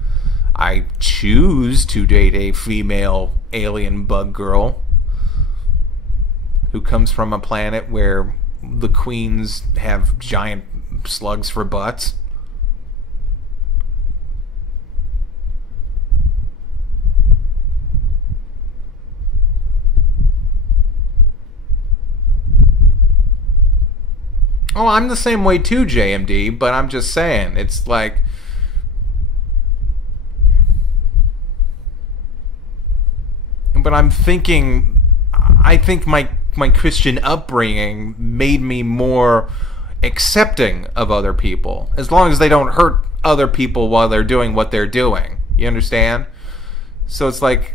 I choose to date a female alien bug girl who comes from a planet where the queens have giant slugs for butts. Oh, I'm the same way too, JMD, but I'm just saying, it's like, but I'm thinking, I think my Christian upbringing made me more accepting of other people, as long as they don't hurt other people while they're doing what they're doing. You understand? So it's like,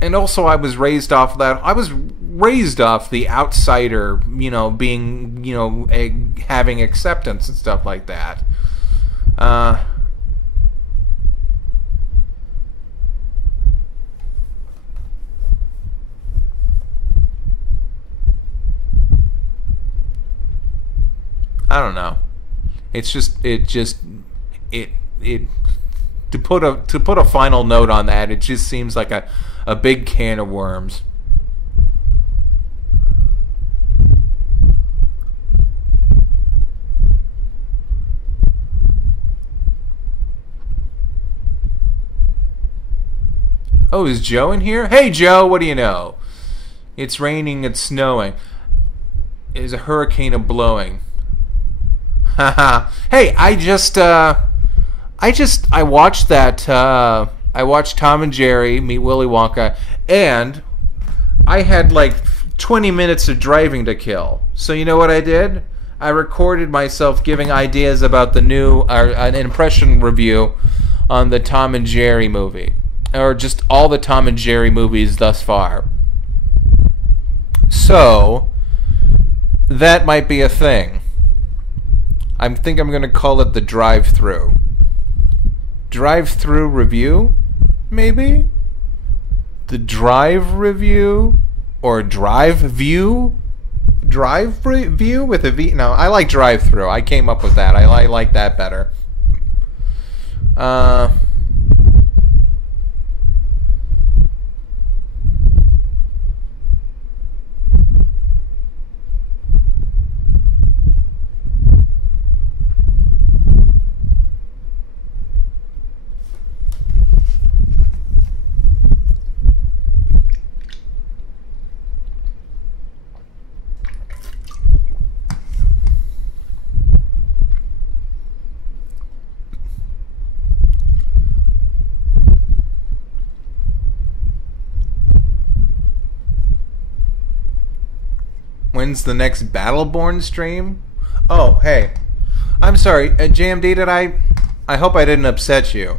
and also I was raised off that. I was raised off the outsider, you know, being, you know, having acceptance and stuff like that. I don't know. It's just to put a final note on that, it just seems like a big can of worms. Oh, is Joe in here? Hey, Joe, what do you know? It's raining, it's snowing. There's a hurricane a-blowing. Haha. Hey, I watched that, I watched Tom and Jerry meet Willy Wonka, and I had like 20 minutes of driving to kill. So you know what I did? I recorded myself giving ideas about the new, an impression review on the Tom and Jerry movie. Or just all the Tom and Jerry movies thus far. So, that might be a thing. I think I'm going to call it the drive-through. Drive-through review? Maybe? The drive review or drive view? Drive view with a V? No, I like drive through. I came up with that. I like that better. When's the next Battleborn stream? Oh, hey. I'm sorry, JMD, I hope I didn't upset you.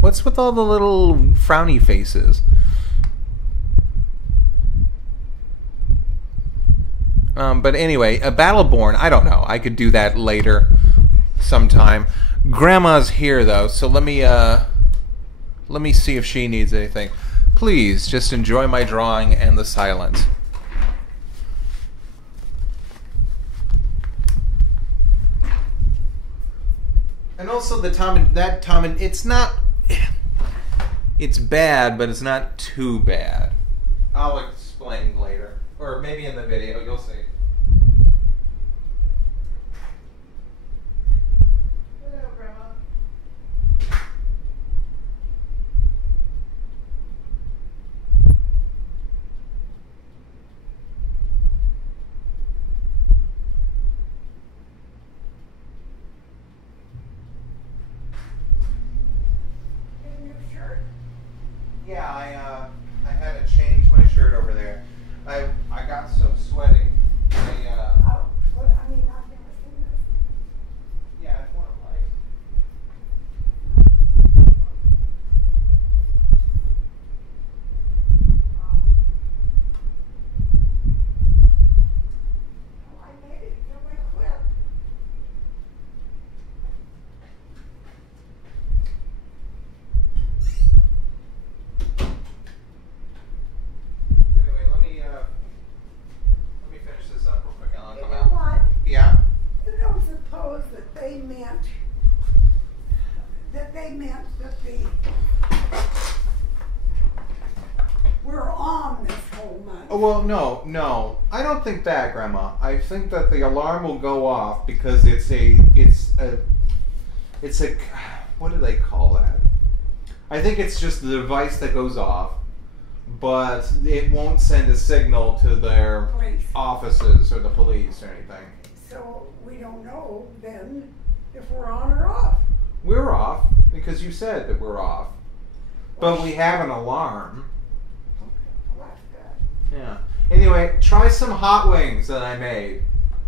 What's with all the little frowny faces? But anyway, a Battleborn, I don't know. I could do that later sometime. Grandma's here, though, so let me see if she needs anything. Please, just enjoy my drawing and the silence. And also the Tom and it's bad, but it's not too bad. I'll explain later, or maybe in the video. You'll see. Hello, Grandma. Yeah, I had to change my shirt over there. I got so sweaty. I've never seen this. Yeah, it's one of life. I made it until I quit. Anyway, let me finish this up real quick and I'll You come know out. what? Yeah. You don't suppose that they meant that we're on this whole month. Oh, well, no. I don't think that, Grandma. I think that the alarm will go off because it's a what do they call that? I think it's just the device that goes off, but it won't send a signal to their Police. offices or the police or anything. So we don't know then if we're on or off. We're off because you said that we're off, but we have an alarm. Okay, well, that's good. Yeah. Anyway, try some hot wings that I made.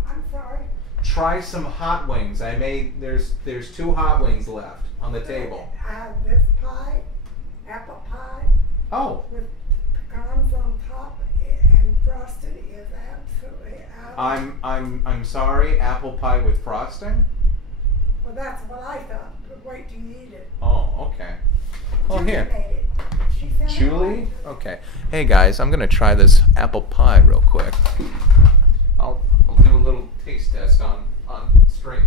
I'm sorry. Try some hot wings. I made there's 2 hot wings left on the table. This pie, apple pie, Oh, with pecans on top and frosted is absolutely out. I'm sorry. Apple pie with frosting. Well, that's what I thought. But wait till you eat it. Oh, okay. Well, Julie here. made it. She sent it Julie? home. Okay. Hey guys, I'm gonna try this apple pie real quick. I'll do a little taste test on stream.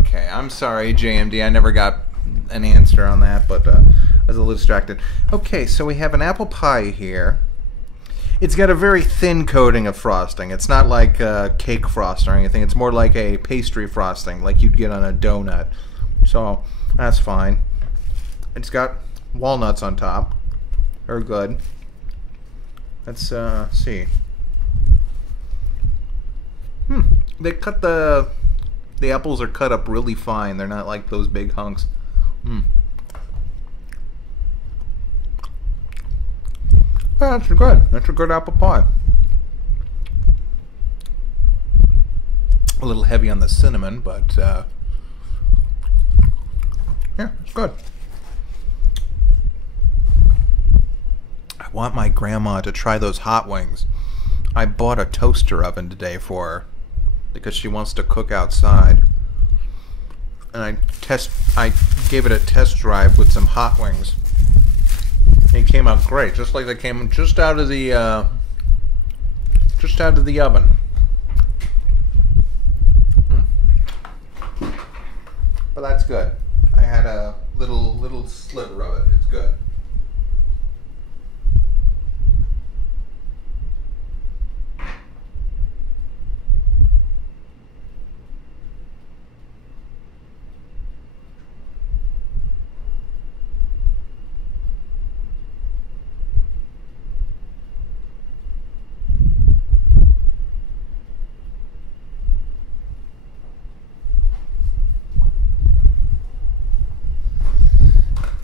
Okay, I'm sorry, JMD. I never got an answer on that, but I was a little distracted. Okay, so we have an apple pie here. It's got a very thin coating of frosting. It's not like cake frosting or anything. It's more like a pastry frosting, like you'd get on a donut. So that's fine. It's got walnuts on top. They're good. Let's see. They cut the The apples are cut up really fine. They're not like those big hunks. Mm. Yeah, that's good. That's a good apple pie. A little heavy on the cinnamon, but yeah, it's good. I want my grandma to try those hot wings. I bought a toaster oven today for her because she wants to cook outside. And I gave it a test drive with some hot wings. And it came out great, just like they came just out of the oven. But that's good. I had a little sliver of it. It's good.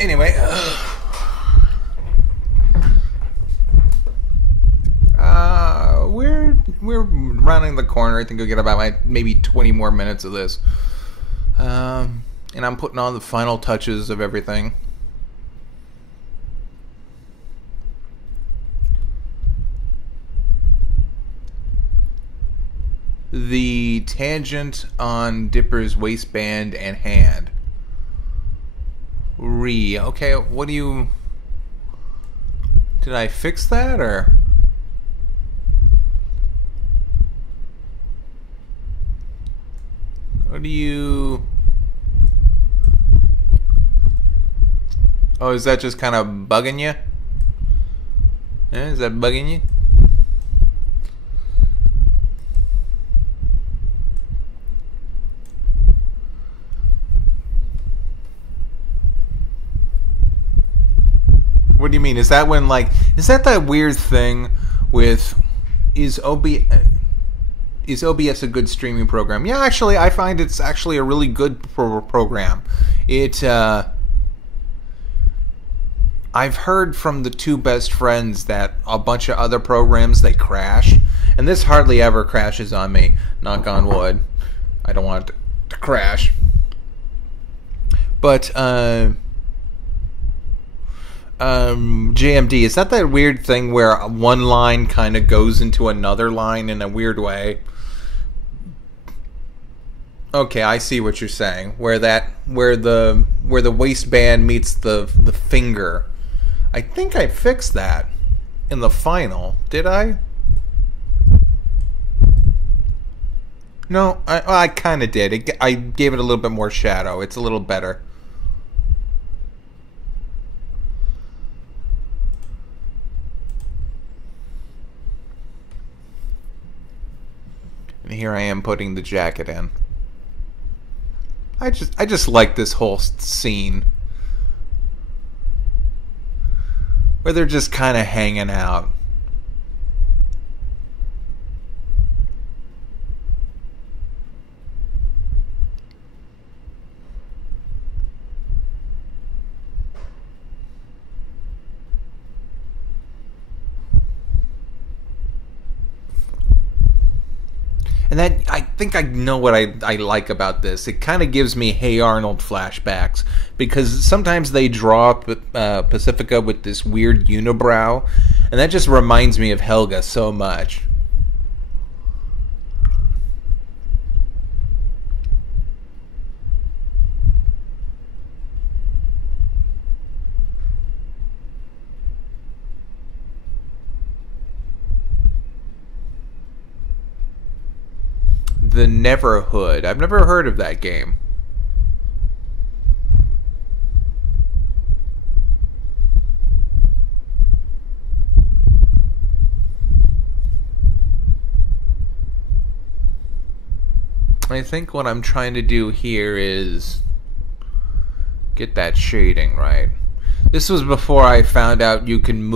Anyway, we're rounding the corner. I think we'll get about maybe 20 more minutes of this, and I'm putting on the final touches of everything. The tangent on Dipper's waistband and hand. Okay, what do you... Did I fix that, or... What do you... Oh, is that just kind of bugging you? Yeah, is that bugging you? What do you mean? Is that when, like, is that weird thing with, is OBS a good streaming program? Yeah, actually, I find it's actually a really good program. I've heard from the two best friends that a bunch of other programs, they crash. And this hardly ever crashes on me. Knock on wood. I don't want it to crash. But, JMD, is that weird thing where one line kind of goes into another line in a weird way? Okay, I see what you're saying. Where the waistband meets the finger. I think I fixed that in the final. Did I? No, I kind of did. I gave it a little bit more shadow. It's a little better. And here I am putting the jacket in. I just like this whole scene where they're just kind of hanging out. And that, I think I know what I like about this. It kind of gives me Hey Arnold flashbacks, because sometimes they draw Pacifica with this weird unibrow, and that just reminds me of Helga so much. The Neverhood. I've never heard of that game. I think what I'm trying to do here is get that shading right. This was before I found out you can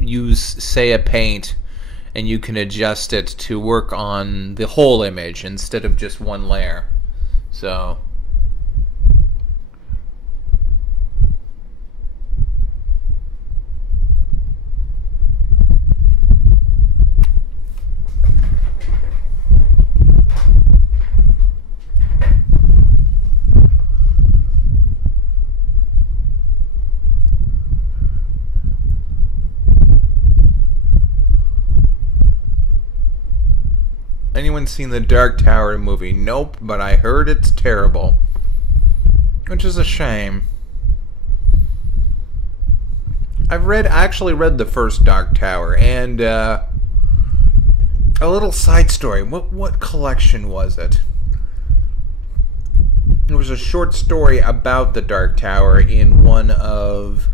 use Saya Paint and you can adjust it to work on the whole image instead of just one layer. So anyone seen the Dark Tower movie? Nope, but I heard it's terrible. Which is a shame. I've actually read the first Dark Tower, and a little side story. What collection was it? It was a short story about the Dark Tower in one of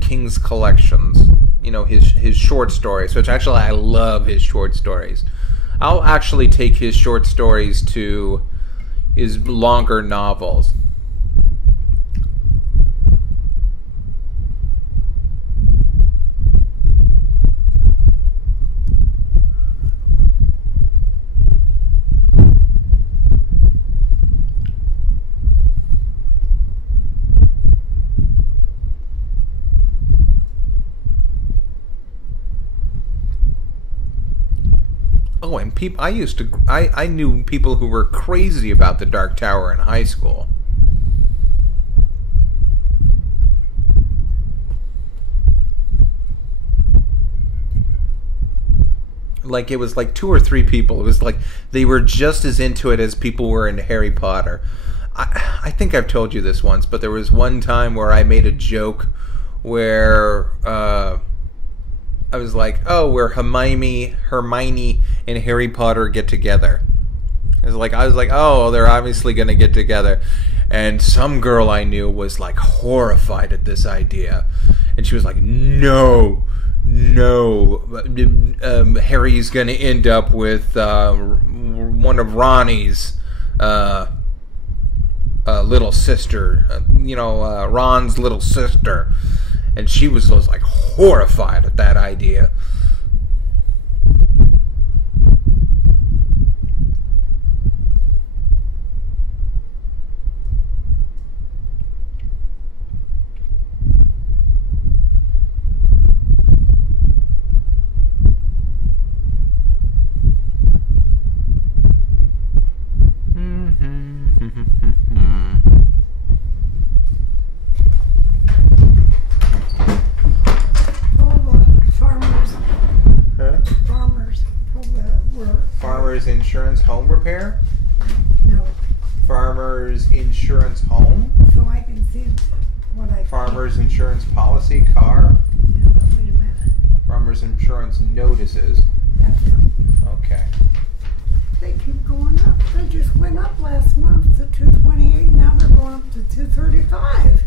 King's collections. You know, his short stories, which actually I love his short stories. I'll actually take his short stories to his longer novels. Oh, and I knew people who were crazy about the Dark Tower in high school. Like, it was like 2 or 3 people. It was like they were just as into it as people were into Harry Potter. I think I've told you this once, but there was one time where I made a joke where I was like, oh, where Hermione and Harry Potter get together. I was like, oh, they're obviously going to get together. And some girl I knew was like horrified at this idea. And she was like, no, Harry's going to end up with one of Ronnie's little sister, Ron's little sister. And she was like horrified at that idea. Farmers Insurance Home Repair? No. Farmers Insurance Home? So I can see what I... Farmers Insurance Policy Car? Yeah, but wait a minute. Farmers Insurance Notices. That's it. Okay. They keep going up. They just went up last month to 228. Now they're going up to 235.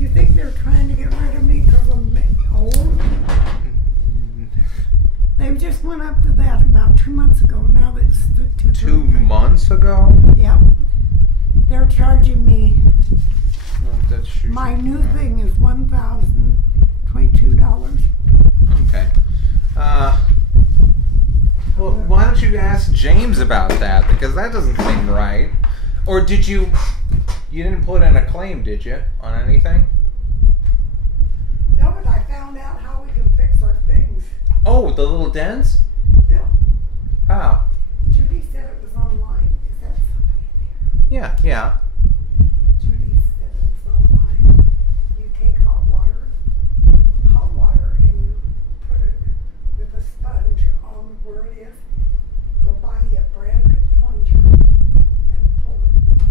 You think they're trying to get rid of me because I'm old? They just went up to that about 2 months ago. Now it's 235. 2 months ago? Yep. They're charging me. Well, that's my new thing is $1,022. Okay. Well, why don't you ask James about that? Because that doesn't seem right. Or did you... You didn't put in a claim, did you? On anything? No, but I found out how we can fix our things. Oh, the little dents? Yeah. How? Judy said it was online. Is that somebody there? Yeah. Judy said it was online. You take hot water, and you put it with a sponge on where it is. Go buy you a brand new plunger and pull it,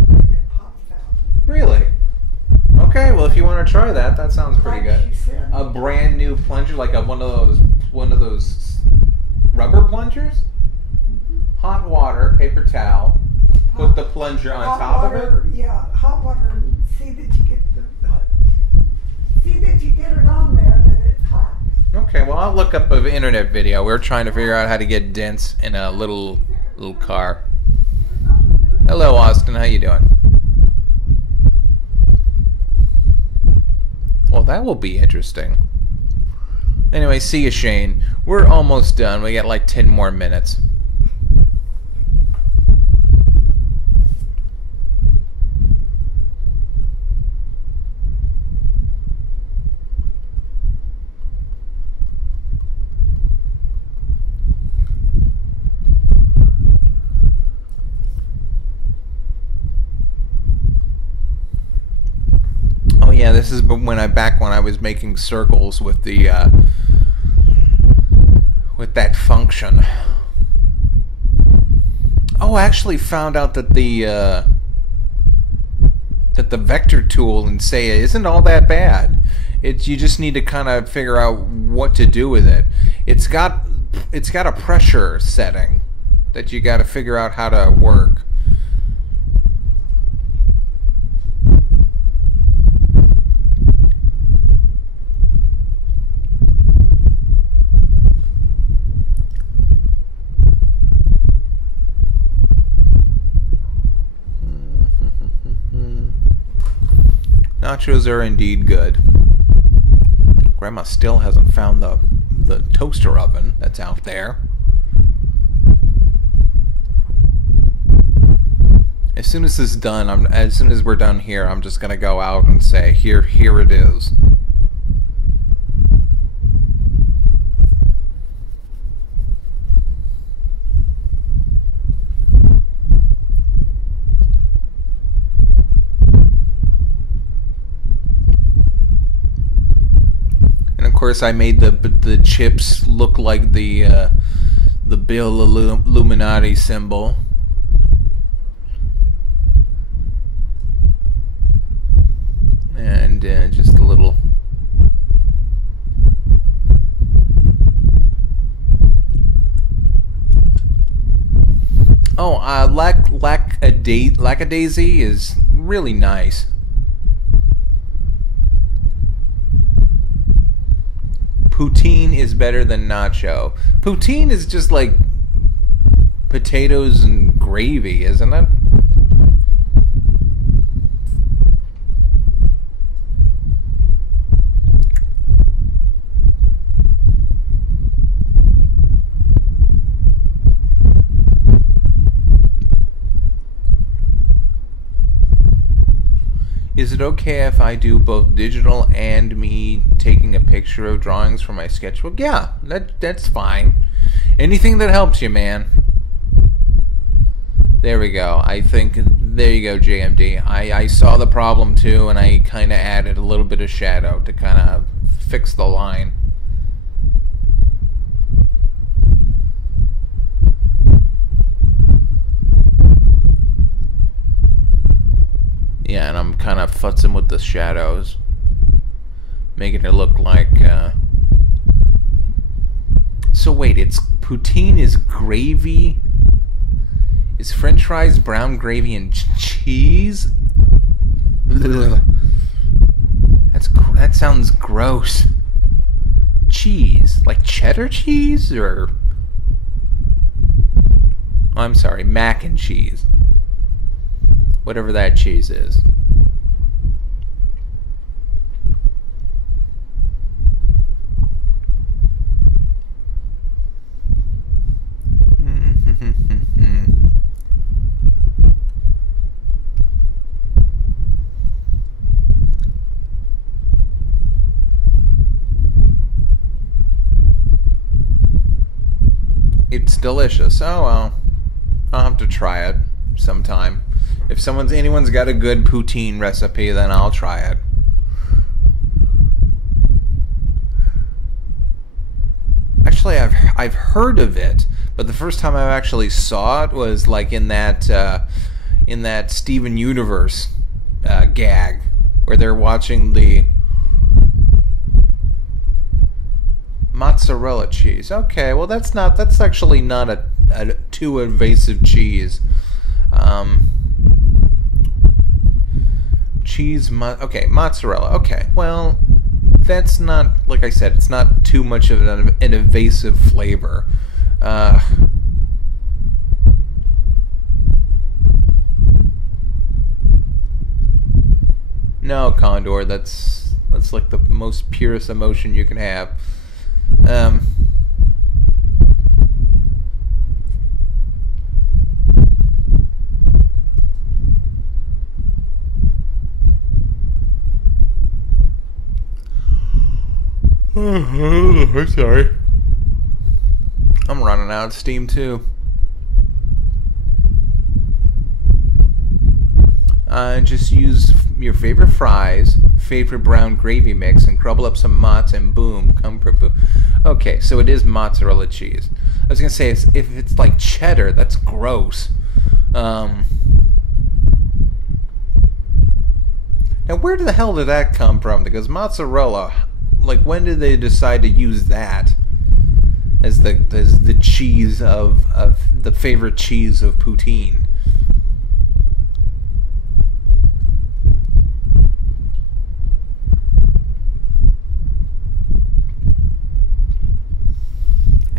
and it pops out. Really? Okay, well, if you want to try that, that sounds pretty Like good. she said. A brand new plunger, like one of those rubber plungers? Mm-hmm. Hot water, paper towel, put the plunger on top of it? Yeah, hot water, and see that you get it on there, that it's hot. Okay, well, I'll look up an internet video. We're trying to figure out how to get dents in a little car. Hello, Austin. How you doing? Well, that will be interesting. Anyway, see you, Shane. We're almost done. We got like 10 more minutes. Oh yeah, this is when I was making circles with the with that function. Oh, I actually found out that the vector tool in Seiya isn't all that bad. You just need to kind of figure out what to do with it. It's got a pressure setting that you got to figure out how to work. Nachos are indeed good. Grandma still hasn't found the toaster oven that's out there. As soon as this is done, as soon as we're done here, I'm just gonna go out and say, here it is. Of course, I made the chips look like the Bill Illuminati symbol. And just a little. Oh, lackadaisy is really nice. Poutine is better than nacho. Poutine is just like potatoes and gravy, isn't it? Is it okay if I do both digital and me taking a picture of drawings for my sketchbook? Yeah, that's fine. Anything that helps you, man. There we go. There you go, JMD. I saw the problem too, and I kind of added a little bit of shadow to kind of fix the line. Yeah, and I'm kind of futzing with the shadows, making it look like. So wait, poutine is gravy. Is French fries brown gravy and cheese? Ugh. That sounds gross. Cheese, like cheddar cheese, or oh, I'm sorry, mac and cheese. Whatever that cheese is. It's delicious. Oh well. I'll have to try it sometime. If anyone's got a good poutine recipe, then I'll try it. Actually, I've heard of it, but the first time I actually saw it was like in that Steven Universe gag where they're watching the mozzarella cheese. Okay, well that's actually not a too invasive cheese. Okay, mozzarella. Okay, well, that's not, like I said, it's not too much of an invasive flavor. No, Condor, that's like the most purest emotion you can have. Um, I'm sorry. I'm running out of steam too. Just use your favorite fries, favorite brown gravy mix, and crumble up some mozz, and boom, comfort food. Okay, so it is mozzarella cheese. I was gonna say, if it's like cheddar, that's gross. Now, where the hell did that come from? Because mozzarella, like, when did they decide to use that as the cheese of the favorite cheese of poutine?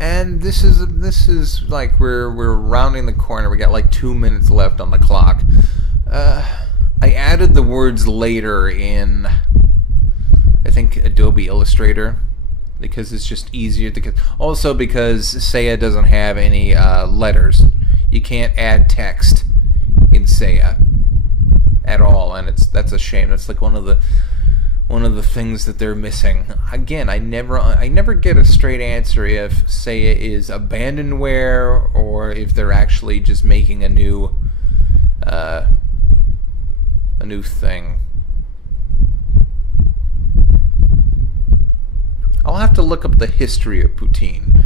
And this is like we're rounding the corner. We got like 2 minutes left on the clock. I added the words later in, I think, Adobe Illustrator, because it's just easier to get. Also because Saya doesn't have any letters. You can't add text in Saya at all, and that's a shame. That's like one of the things that they're missing. Again, I never get a straight answer if Saya is abandonware or if they're actually just making a new thing. I'll have to look up the history of poutine.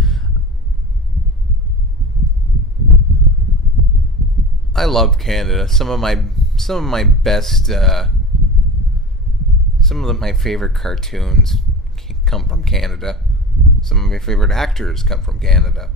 I love Canada. Some of my best. Some of my favorite cartoons come from Canada. Some of my favorite actors come from Canada.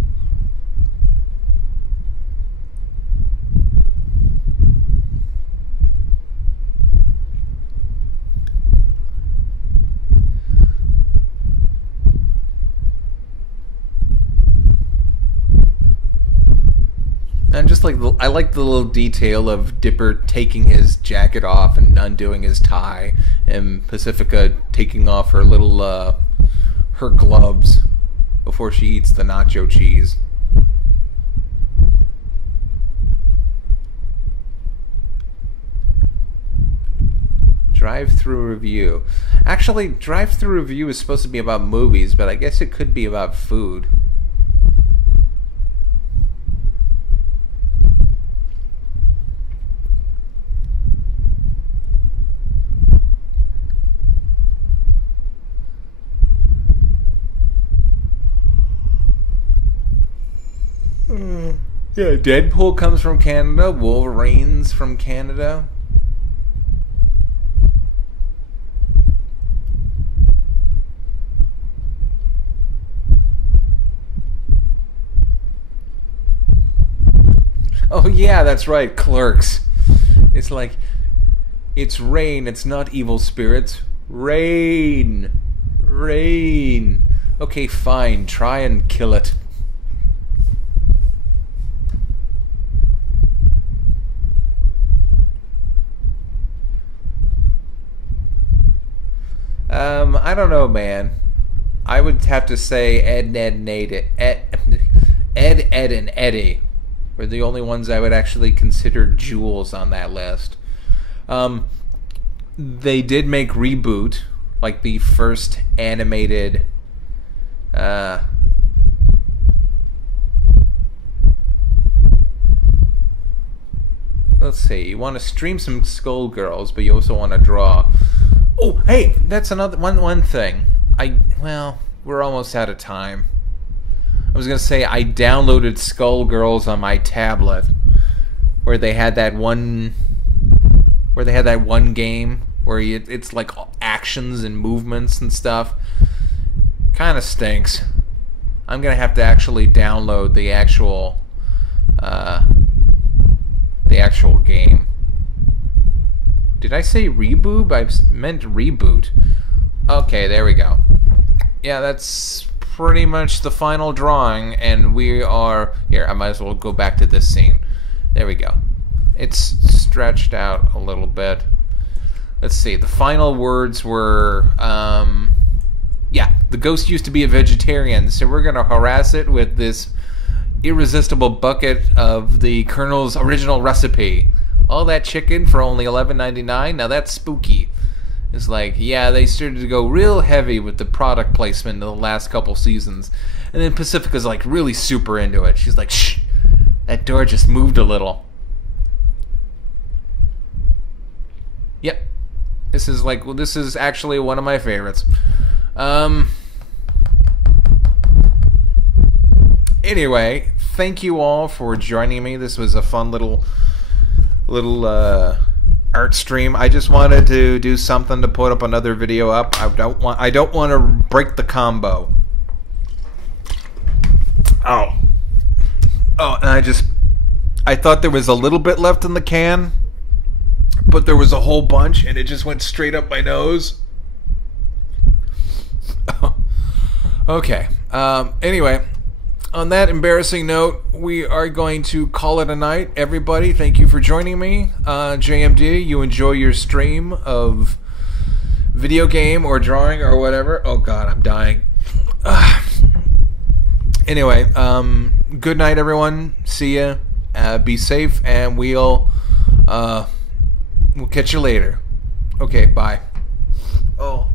And just like I like the little detail of Dipper taking his jacket off and undoing his tie, and Pacifica taking off her little her gloves before she eats the nacho cheese. Drive-through review. Actually, drive-through review is supposed to be about movies, but I guess it could be about food. Yeah, Deadpool comes from Canada. Wolverine's from Canada. Oh yeah, that's right, Clerks. It's like, it's rain, it's not evil spirits. Rain. Rain. Okay, fine, try and kill it. I don't know, man. I would have to say Ed, and Eddie were the only ones I would actually consider jewels on that list. They did make Reboot, like the first animated let's see, you want to stream some Skullgirls, but you also want to draw. Oh, hey, that's another one thing. Well, we're almost out of time. I was gonna say I downloaded Skullgirls on my tablet, where they had that one game where it's like actions and movements and stuff. Kind of stinks. I'm gonna have to actually download the actual game. Did I say reboob? I meant reboot. Okay, there we go. Yeah, that's pretty much the final drawing, and we are... Here, I might as well go back to this scene. There we go. It's stretched out a little bit. Let's see. The final words were... yeah. The ghost used to be a vegetarian, so we're gonna harass it with this irresistible bucket of the Colonel's original recipe. All that chicken for only $11.99. Now that's spooky. It's like, yeah, they started to go real heavy with the product placement in the last couple seasons. And then Pacifica's like really super into it. She's like, shh, that door just moved a little. Yep. This is actually one of my favorites. Anyway, thank you all for joining me. This was a fun little art stream. I just wanted to do something to put up another video up. I don't want to break the combo. Oh, and I thought there was a little bit left in the can, but there was a whole bunch, and it just went straight up my nose. Okay. Anyway, on that embarrassing note, we are going to call it a night. Everybody, thank you for joining me. JMD, you enjoy your stream of video game or drawing or whatever. Oh God, I'm dying. Anyway, good night, everyone. See ya. Be safe, and we'll catch you later. Okay, bye. Oh.